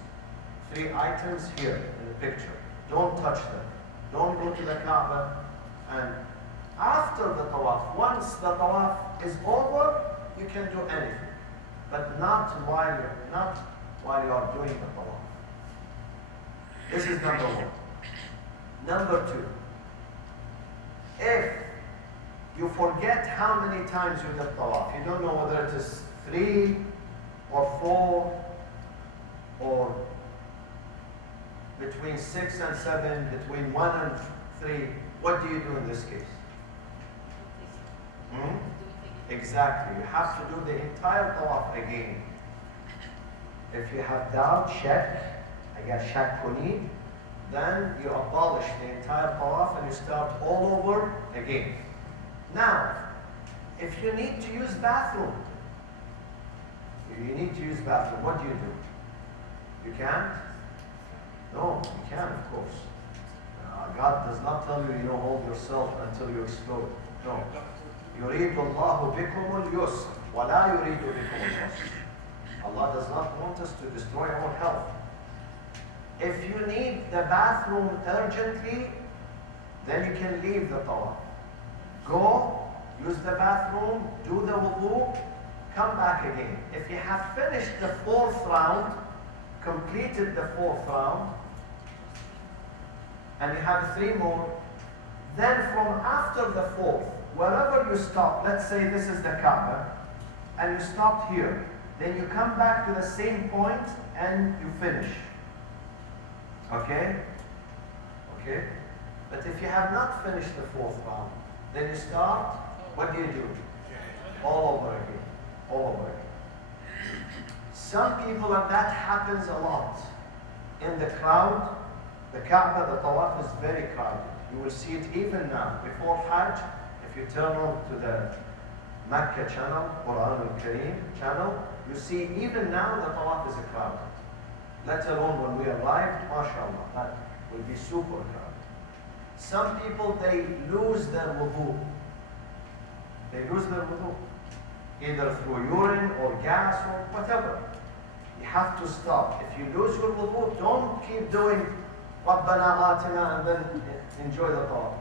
3 items here in the picture. Don't touch them. Don't go to the Kaaba. And after the tawaf, once the tawaf is over, you can do anything. But not while you are doing the tawaf. This is number 1. Number 2. If you forget how many times you did tawaf, you don't know whether it is 3 or 4 or between 6 and 7, between 1 and 3, what do you do in this case? Exactly. You have to do the entire tawaf again. If you have doubt, check. I got shak kunid. then you abolish the entire tawaf and you start all over again. Now, if you need to use bathroom, what do? You can't? No, you can, of course. God does not tell you, hold yourself until you explode. No. يريد الله بكم اليسر ولا يريد بكم العسر. Allah does not want us to destroy our health. If you need the bathroom urgently, then you can leave the tawaf. Go, use the bathroom, do the wudu, come back again. If you have finished the 4th round, completed the 4th round, and you have 3 more, then from after the 4th, wherever you stop, let's say this is the Kaaba, and you stopped here, then you come back to the same point and you finish. Okay? Okay? But if you have not finished the 4th round, then you start, what do? All over again. All over again. Some people, and that happens a lot, in the crowd, the Kaaba, the Tawaf is very crowded. You will see it even now. Before Hajj, if you turn on to the Mecca channel, Quran al-Kareem channel, you see even now the Tawaf is crowded. Let alone when we arrive, mashallah, that will be super crowded. Some people, they lose their wudu. They lose their wudu. Either through urine or gas or whatever. You have to stop. If you lose your wudu, don't keep doing رَبَّنَا آتِنَا and then enjoy the tawaf.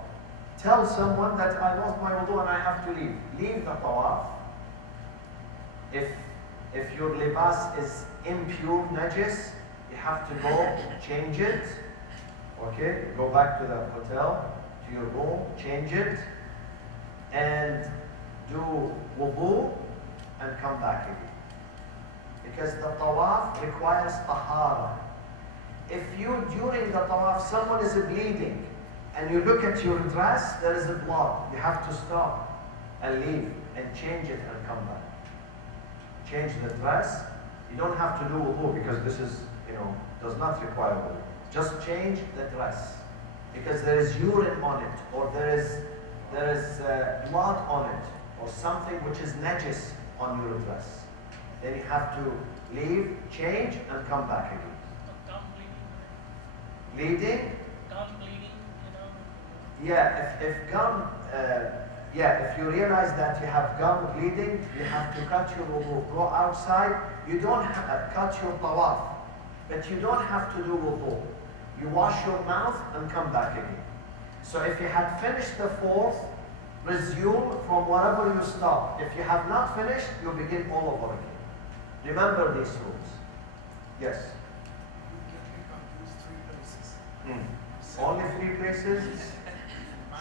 Tell someone that I lost my wudu and I have to leave. Leave the tawaf. If your libas is impure, najis, you have to go change it. Okay? Go back to the hotel, to your room, change it, and do wudu and come back again. Because the tawaf requires tahara. If you, during the tawaf, someone is bleeding, and you look at your dress, there is a blood. You have to stop and leave and change it and come back. Change the dress. You don't have to do wudu because this is, does not require wudu. Just change the dress because there is urine on it, or there is blood on it, or something which is najis on your dress. Then you have to leave, change, and come back again. Bleeding? Gum bleeding, Yeah, if gum, if you realize that you have gum bleeding, you have to cut your wudu. Go outside. You don't have to cut your tawaf, but you don't have to do wudu. You wash your mouth and come back again. So if you had finished the 4th, resume from wherever you stopped. If you have not finished, you begin all over again. Remember these rules. Yes? Only 3 places?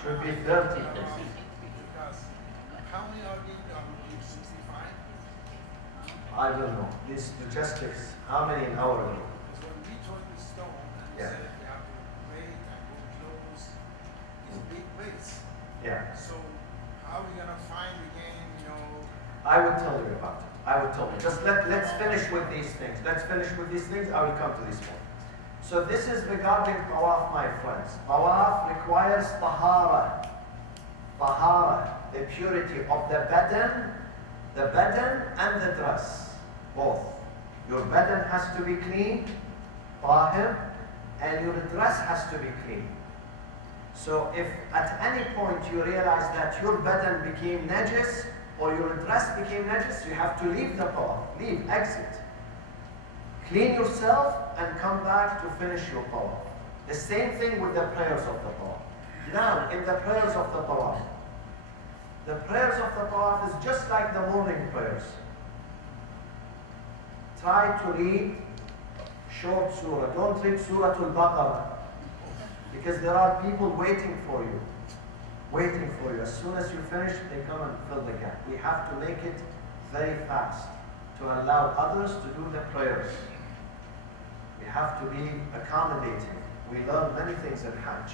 Should be 30 places. Because how many are being done? 65? I don't know. These logistics, how many an hour ago? Because when we turned the stone, we Yeah. said you have to wait and go close. It's a big place. Yeah. So how are we gonna find again, I will tell you about it. I will tell you. Just let's finish with these things. Let's finish with these things. I will come to this one. So this is regarding tawaf, my friends. Tawaf requires tahara. Tahara, the purity of the badan and the dress. Both. Your badan has to be clean, tahir, and your dress has to be clean. So if at any point you realize that your badan became najis or your dress became najis, you have to leave the tawaf. Leave, exit. Clean yourself and come back to finish your tawaf. The same thing with the prayers of the tawaf. Now, in the prayers of the tawaf is just like the morning prayers. Try to read short surah. Don't read Surah Al-Baqarah. Because there are people waiting for you. Waiting for you. As soon as you finish, they come and fill the gap. We have to make it very fast to allow others to do the prayers. We have to be accommodating. We learn many things in Hajj.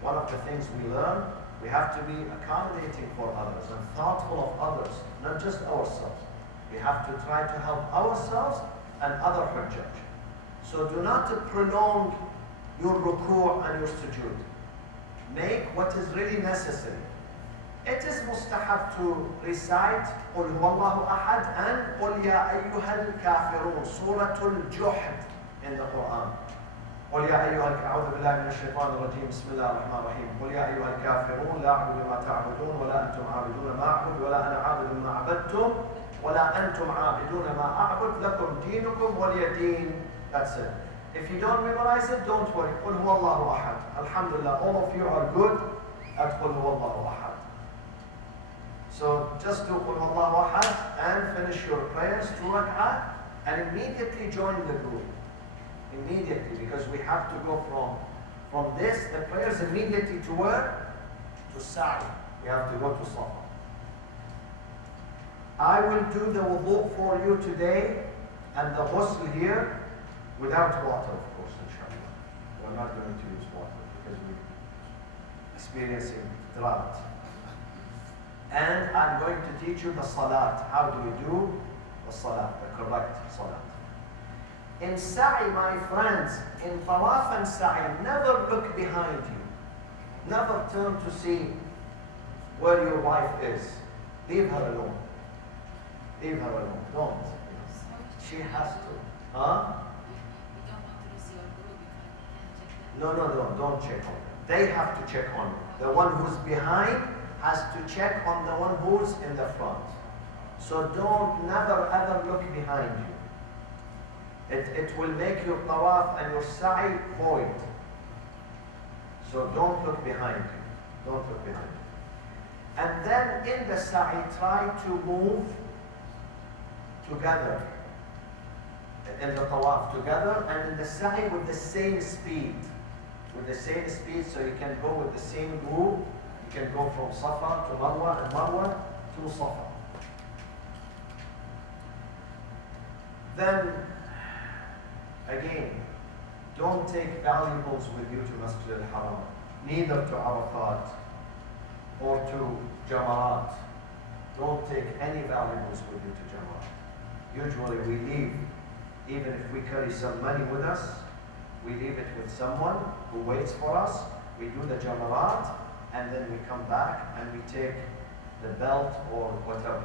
One of the things we learn, we have to be accommodating for others and thoughtful of others, not just ourselves. We have to try to help ourselves and other Hajjaj. So do not prolong your ruku' and your sujood. Make what is really necessary. It is mustahab to recite قُلْ هُوَ اللَّهُ أَحَدْ and قُلْ يَا أَيُّهَا الْكَافِرُونَ Surah Al-Juhd in the Quran. قُلْ يَا أَيُّهَا أعوذ بالله من الشيطان الرجيم بسم الله الرحمن الرحيم قُلْ يَا أَيُّهَا الْكَافِرُونَ لَا أَعْبُدُ مَا تَعْبُدُونَ وَلَا أَنْتُمْ عَابِدُونَ مَا أَعْبُدُ وَلَا أَنَا عَابِدٌ مَا عَبَدتُّمْ وَلَا أَنْتُمْ عَابِدُونَ مَا أَعْبُدُ لَكُمْ دِينُكُمْ وَلِيَ دِينِ. That's it. If you don't memorize it, don't worry. قُلْ هُوَ اللَّهُ أَحَدْ. Alhamdulillah, all of you are good at قُلْ هُوَ اللَّهُ أَحَدْ. So just do قُلْ هُوَ اللَّهُ أَحَدْ and finish your prayers, 2 rak'ah, and immediately join the group. Immediately, because we have to go from this, the prayers immediately to where? To Sa'i. We have to go to Safa. I will do the wudu for you today and the ghusl here without water, of course, inshallah. We're not going to use water because we're experiencing drought. And I'm going to teach you the salat. How do we do the salat, the correct salat? In Sa'i, my friends, in Tawaf and Sa'i, never look behind you. Never turn to see where your wife is. Leave her alone. Leave her alone. Don't. She has to. Huh? No, don't check on them. They have to check on you. The one who's behind has to check on the one who's in the front. So don't never ever look behind you. It will make your tawaf and your sa'i void. So don't look behind you. Don't look behind you. And then in the sa'i, try to move together. In the tawaf together, and in the sa'i with the same speed. With the same speed, so you can go with the same group. You can go from Safa to Marwa and Marwa to Safa. Then, again, don't take valuables with you to Masjid al-Haram, neither to Arafat or to Jamarat. Don't take any valuables with you to Jamarat. Usually we leave, even if we carry some money with us, we leave it with someone who waits for us. We do the Jamarat, and then we come back and we take the belt or whatever.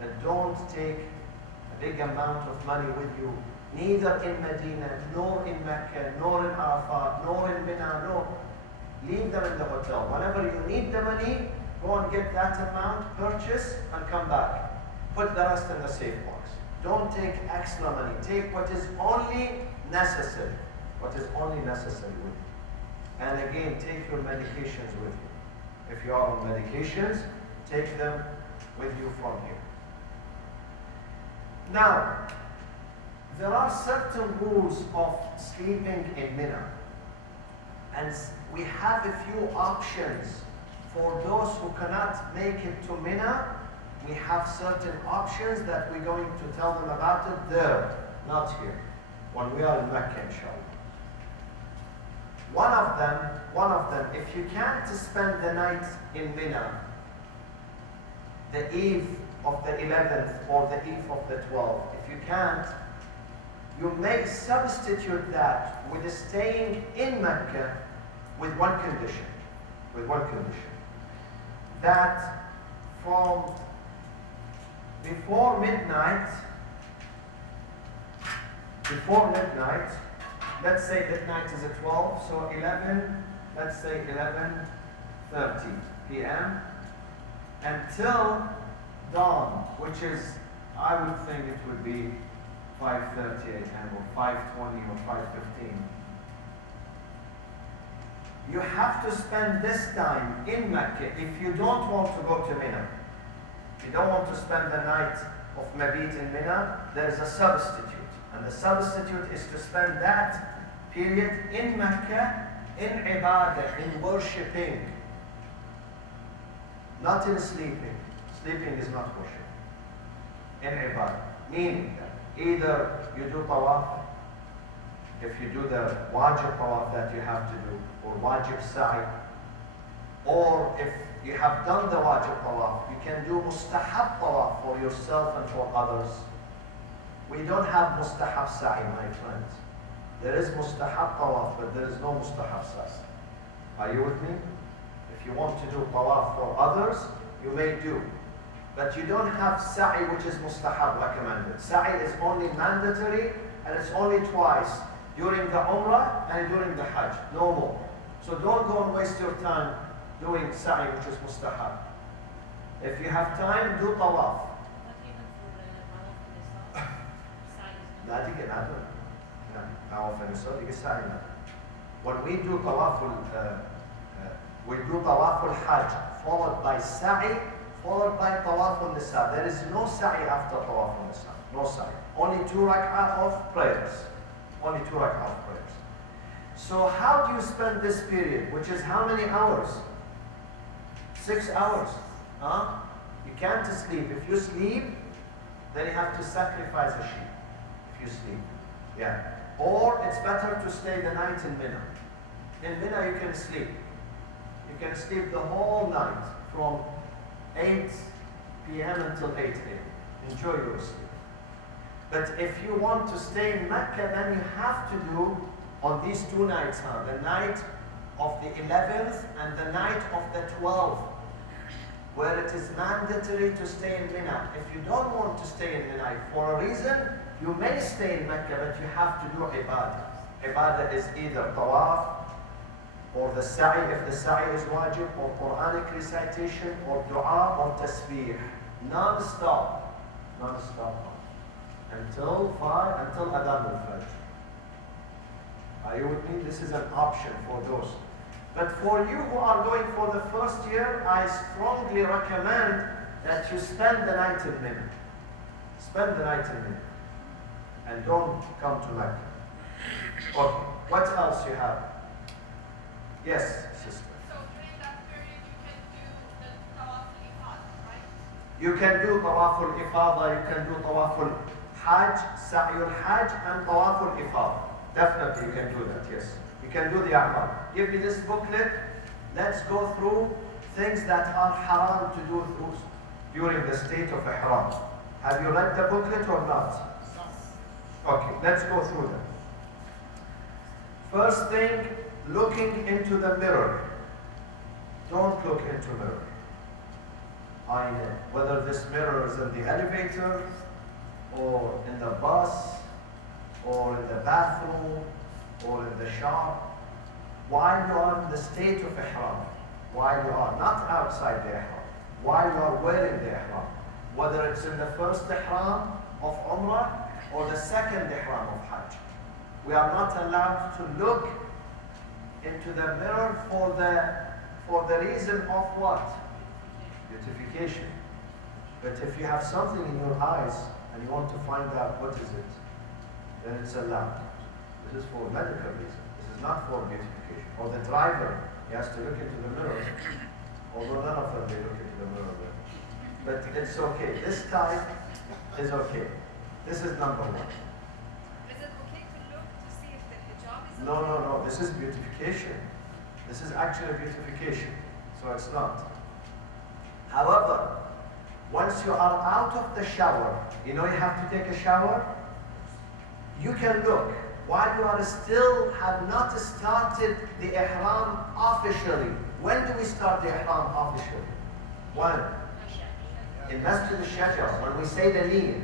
But don't take a big amount of money with you, neither in Medina, nor in Mecca, nor in Arafat, nor in Mina, no. Leave them in the hotel. Whenever you need the money, go and get that amount, purchase, and come back. Put the rest in the safe box. Don't take extra money. Take what is only necessary. What is only necessary with you. And again, take your medications with you. If you are on medications, take them with you from here. Now, there are certain rules of sleeping in Mina. And we have a few options for those who cannot make it to Mina. We have certain options that we're going to tell them about it there, not here, when we are in Mecca, inshallah. One of them, if you can't spend the night in Mina, the eve of the 11th or the eve of the 12th, if you can't, you may substitute that with staying in Mecca with one condition. That from before midnight, let's say midnight is at 12, so 11, let's say 11:30 p.m. until dawn, which is, I would think it would be 5:30 a.m. or 5:20 or 5:15. You have to spend this time in Mecca if you don't want to go to Mina. If you don't want to spend the night of Mabit in Mina, there is a substitute. And the substitute is to spend that period in Mecca, in ibadah, in worshipping. Not in sleeping. Sleeping is not worship. In ibadah. Meaning that either you do tawaf, if you do the wajib tawaf that you have to do, or wajib sa'i, or if you have done the wajib tawaf, you can do mustahab tawaf for yourself and for others. We don't have mustahab sa'i, my friends. There is mustahab tawaf, but there is no mustahab sa'i. Are you with me? If you want to do tawaf for others, you may do. But you don't have sa'i, which is mustahab, recommended. Sa'i is only mandatory, and it's only twice, during the umrah and during the hajj, no more. So don't go and waste your time doing sa'i, which is mustahab. If you have time, do tawaf. Not even for Sa'i is لا تيجي نادر. Now في النساء تيجي sa'i نادر. When we do tawaf al-hajj, followed by sa'i, followed by tawaf al-nisa. There is no sa'i after tawaf al-nisa. No sa'i. Only 2 rak'ah of prayers. Only 2 rak'ah of prayers. So how do you spend this period, which is how many hours? 6 hours. Huh? You can't sleep. If you sleep, then you have to sacrifice a sheep. If you sleep. Yeah. Or it's better to stay the night in Mina. In Mina you can sleep. You can sleep the whole night from 8 p.m. until 8 a.m. Enjoy your sleep. But if you want to stay in Mecca, then you have to do on these 2 nights, the night of the 11th and the night of the 12th, where it is mandatory to stay in Mina. If you don't want to stay in Mina for a reason, you may stay in Mecca, but you have to do ibadah. Ibadah is either tawaf, or the sa'i, if the sa'i is wajib, or Quranic recitation, or dua, or tasbih. Non-stop. Non-stop. Until Adhan al-Fajr. Are you with me? This is an option for those. But for you who are going for the first year, I strongly recommend that you spend the night in Mina. Spend the night in Mina. And don't come to Mecca. Okay, what else you have? Yes, sister. So during that period you can do the tawaf al-ifadah, right? You can do tawaf al-ifadah, you can do tawaf al-hajj, sa'i al-hajj, and tawaf al-ifadah. Definitely you can do that, yes. You can do the ihram. Give me this booklet. Let's go through things that are haram to do during the state of ihram. Have you read the booklet or not? Okay, let's go through them. First thing, looking into the mirror. Don't look into mirror. Whether this mirror is in the elevator, or in the bus, or in the bathroom, or in the shop, while you are in the state of ihram, while you are not outside the ihram, while you are wearing the ihram, whether it's in the first ihram of umrah, or the second ihram of hajj. We are not allowed to look into the mirror for the reason of what? Beautification. But if you have something in your eyes and you want to find out what is it, then it's allowed. This is for medical reason. This is not for beautification. Or the driver, he has to look into the mirror. Although none of them, they look into the mirror. But it's okay. This type is okay. This is number 1. Is it okay to look to see if the hijab is No, okay? no, no. This is beautification. This is actually beautification. So it's not. However, once you are out of the shower, you know you have to take a shower, you can look. While you are still have not started the ihram officially. When do we start the ihram officially? When? In Masjid al-Shajar, when we say the niyyah.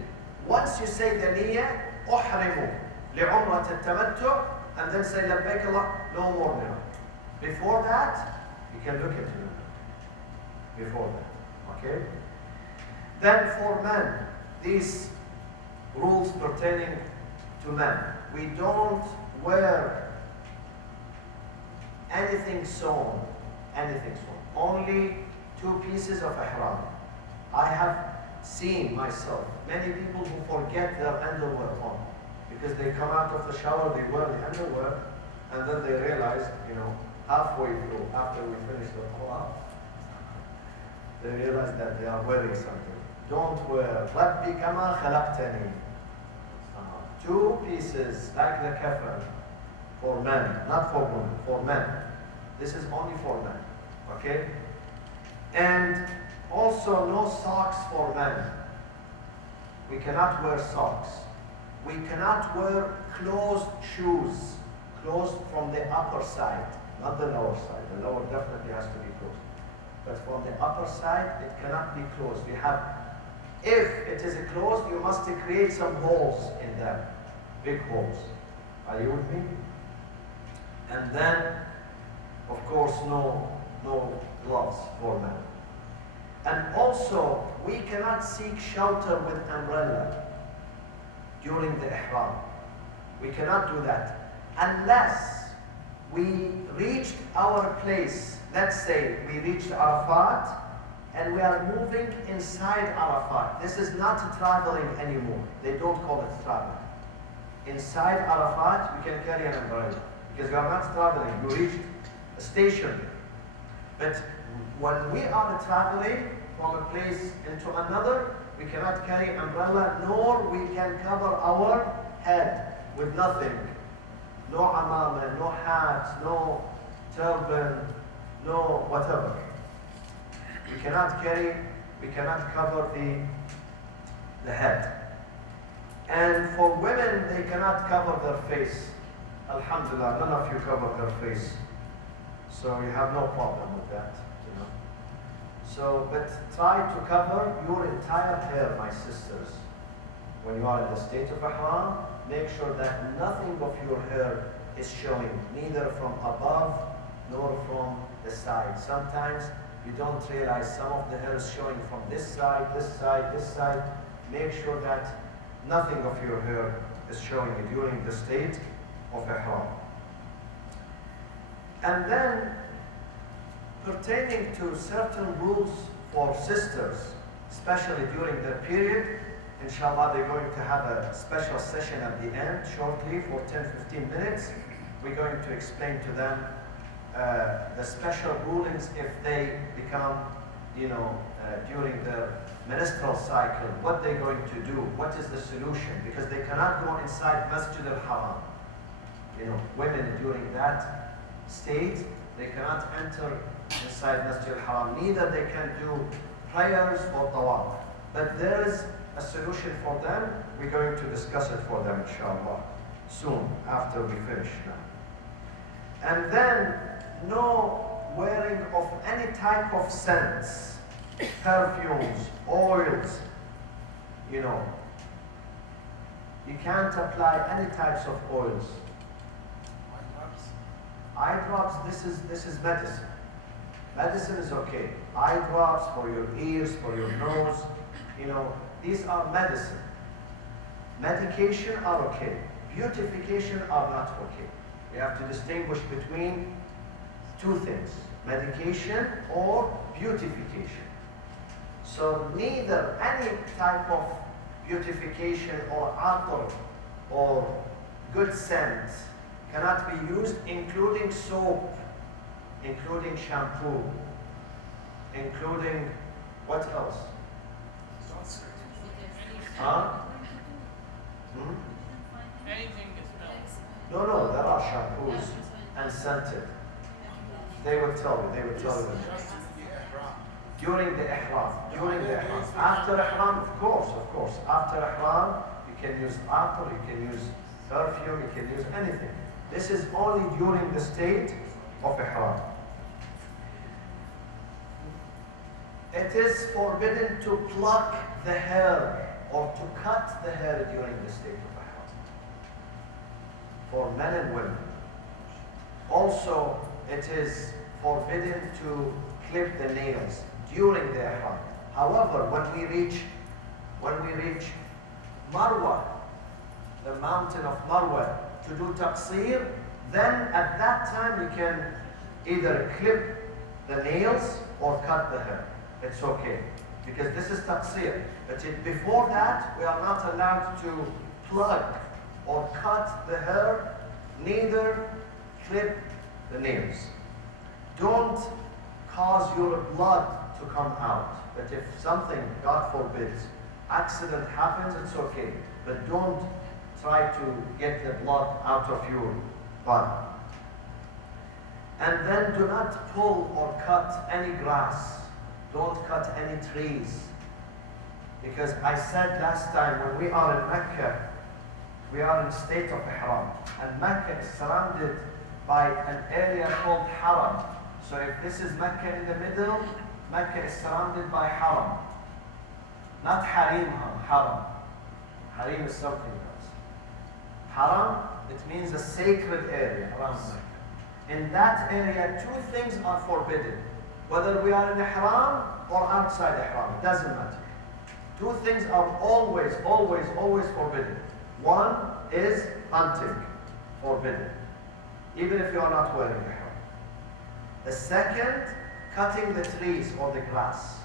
Once you say the niyyah, أحرموا لعمرة التمتع, and then say لبيك الله, no more mirror. Before that, you can look into it. Before that, okay? Then for men, these rules pertaining to men. We don't wear anything sewn, only 2 pieces of ihram. I have seen myself many people who forget their underwear on because they come out of the shower, they wear the underwear, and then they realize, halfway through, after we finish the tawaf, they realize that they are wearing something. Don't wear رَبِّ كَمَا خَلَقْتَنِي. 2 pieces, like the kafan, for men, not for women, for men. This is only for men, okay? And also no socks for men. We cannot wear socks. we cannot wear closed shoes, closed from the upper side, not the lower side. The lower definitely has to be closed. But from the upper side, it cannot be closed. If it is closed, you must create some holes in them, big holes. Are you with me? And then, of course, no gloves for men. And also, we cannot seek shelter with umbrella during the ihram. We cannot do that unless we reached our place. Let's say we reached Arafat and we are moving inside Arafat. This is not traveling anymore. They don't call it traveling. Inside Arafat, we can carry an umbrella because we are not traveling. You reached a station. But when we are traveling from a place into another, we cannot carry umbrella, nor we can cover our head with nothing. No amama, no hat, no turban, no whatever. We cannot cover the head. And for women, they cannot cover their face. Alhamdulillah, none of you cover their face. So you have no problem with that, you know. So, but try to cover your entire hair, my sisters. When you are in the state of ihram, make sure that nothing of your hair is showing, neither from above nor from the side. Sometimes you don't realize some of the hair is showing from this side, this side, this side. Make sure that nothing of your hair is showing during the state of ihram. And then, pertaining to certain rules for sisters, especially during the period, inshallah they're going to have a special session at the end shortly for 10-15 minutes. We're going to explain to them the special rulings if they become, during the menstrual cycle, what they're going to do, what is the solution, because they cannot go inside Masjid al-Haram. Women during that state, they cannot enter inside Masjid al-Haram, neither they can do prayers or tawaf. But there is a solution for them. We're going to discuss it for them, inshallah, soon, after we finish now. And then, no wearing of any type of scents, perfumes, oils, You can't apply any types of oils. Eye drops, this is medicine. Medicine is okay. Eye drops for your ears, for your nose, these are medicine. Medication are okay. Beautification are not okay. We have to distinguish between two things, medication or beautification. So neither any type of beautification or attar or good scent cannot be used, including soap, including shampoo, including what else? Huh? Anything is No, there are shampoos and scented. They will tell you. During the ihram. After ihram, of course. After ihram, you can use attar, you can use perfume, you can use anything. This is only during the state of ihram. It is forbidden to pluck the hair or to cut the hair during the state of ihram, for men and women. Also, it is forbidden to clip the nails during the ihram. However, when we reach Marwa, the mountain of Marwa, to do taqsir, then at that time you can either clip the nails or cut the hair. It's okay, because this is taqsir. But before that, we are not allowed to pluck or cut the hair, neither clip the nails. Don't cause your blood to come out. But if something, God forbid, accident happens, it's okay. But don't try to get the blood out of your body. And then do not pull or cut any grass. Don't cut any trees. Because I said last time, when we are in Mecca, we are in state of ihram. And Mecca is surrounded by an area called Haram. So if this is Mecca in the middle, Mecca is surrounded by Haram. Not Harim, Haram. Harim is something else. Haram, it means a sacred area around Mecca. In that area, two things are forbidden. Whether we are in Ihram or outside Ihram, it doesn't matter. Two things are always, always, always forbidden. One is hunting, forbidden, even if you are not wearing Ihram. The second, cutting the trees or the grass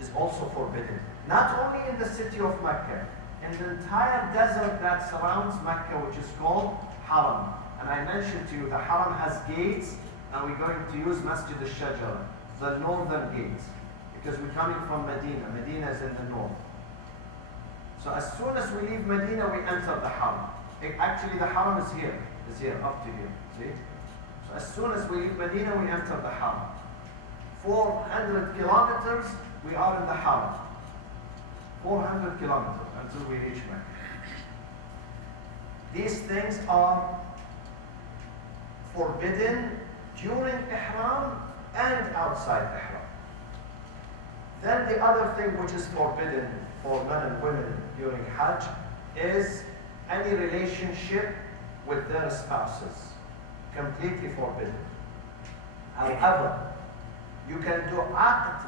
is also forbidden. Not only in the city of Mecca, in the entire desert that surrounds Mecca, which is called Haram. And I mentioned to you, the Haram has gates, and we're going to use Masjid al-Shajara, the northern gate, because we're coming from Medina. Medina is in the north. So as soon as we leave Medina, we enter the Haram. Actually, the Haram is here, up to here. See? So as soon as we leave Medina, we enter the Haram. 400 kilometers, we are in the Haram. 400 kilometers until we reach Mecca. These things are forbidden during Ihram and outside Ihram. Then the other thing which is forbidden for men and women during Hajj is any relationship with their spouses. Completely forbidden. However, you can do aqd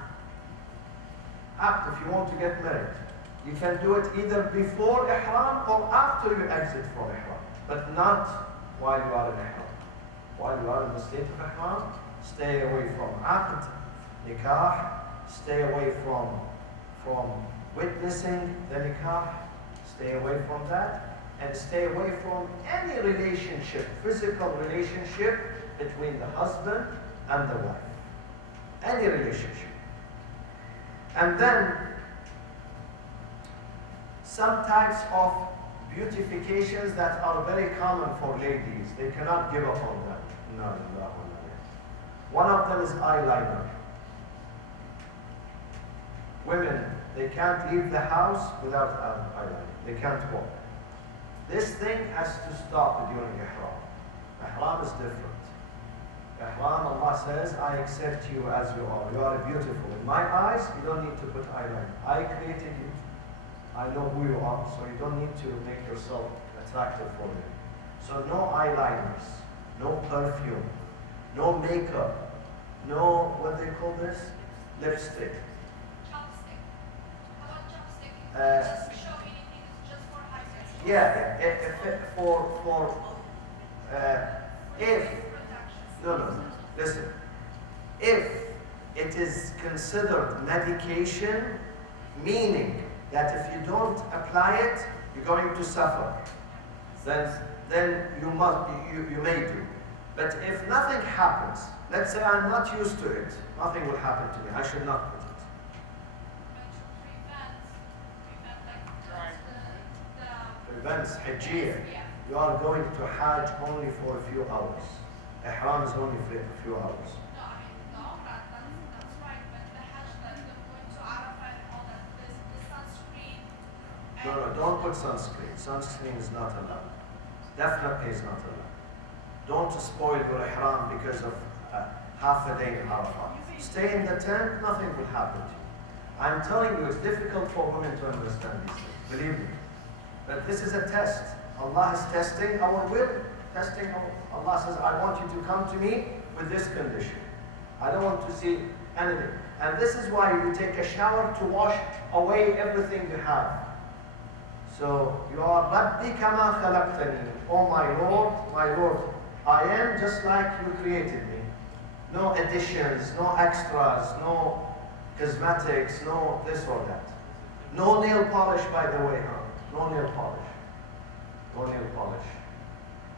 if you want to get married. You can do it either before Ihram or after you exit from Ihram, but not while you are in Ihram. While you are in the state of Ihram, stay away from aqd, nikah, stay away from witnessing the nikah, stay away from that, and stay away from any relationship, physical relationship between the husband and the wife. Any relationship. And then some types of beautifications that are very common for ladies. They cannot give up on that. No. One of them is eyeliner. Women, they can't leave the house without eyeliner. They can't walk. This thing has to stop during Ihram. Ihram is different. Ihram, Allah says, I accept you as you are. You are beautiful. In my eyes, you don't need to put eyeliner. I created you. I know who you are, so you don't need to make yourself attractive for me. So no eyeliners, no perfume, no makeup, no, what do they call this? Lipstick. Chopstick. How about chopstick? Just show anything, it's just for high. Yeah, if, no, listen. If it is considered medication, meaning that if you don't apply it, you're going to suffer, then you may do. But if nothing happens, let's say I'm not used to it, nothing will happen to me, I should not put it. Prevents Hajjiyah. You are going to Hajj only for a few hours. Ihram is only for a few hours. That's right, but the Hajj that going to Arafah and all that, the sunscreen. No, don't put sunscreen. Sunscreen is not allowed. Definitely is not allowed. Don't spoil your Ihram because of half a day in Arafah. Stay in the tent, nothing will happen to you. I'm telling you, it's difficult for women to understand these things. Believe me. But this is a test. Allah is testing our will. Allah says, I want you to come to me with this condition. I don't want to see anything. And this is why you take a shower to wash away everything you have. So you are Rabbi kama khalaqtani. Oh my Lord, I am just like you created me. No additions, no extras, no cosmetics, no this or that. No nail polish, by the way, huh? No nail polish. No nail polish.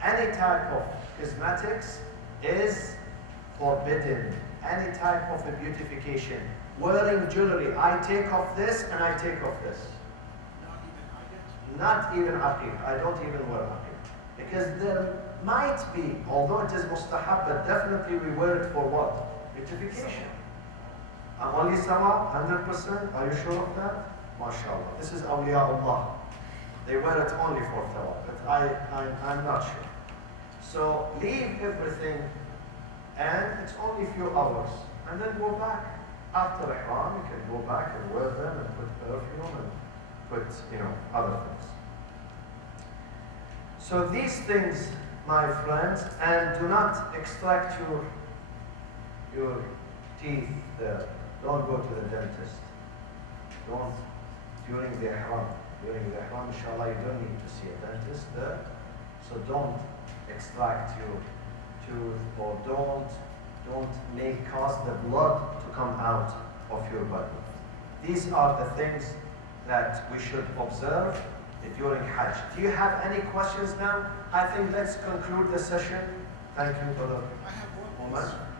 Any type of cosmetics is forbidden. Any type of a beautification. Wearing jewelry. I take off this and I take off this. Not even aqiq. I don't even wear aqiq. Because there might be, although it is mustahab, but definitely we wear it for what? Beautification. Only sawa, 100%. Are you sure of that? MashaAllah. This is awliya Allah. They wear it only for tawaf, but I'm not sure. So leave everything, and it's only a few hours, and then go back. After Ihram, you can go back and wear them and put perfume and put, other things. So these things, my friends, and do not extract your teeth there. Don't go to the dentist. Don't during the Ihram. During the Ihram, inshallah, you don't need to see a dentist there. So don't extract your tooth, or don't cause the blood to come out of your body. These are the things that we should observe during Hajj. Do you have any questions now? I think let's conclude the session. Thank you, Brother I have one Omar. question.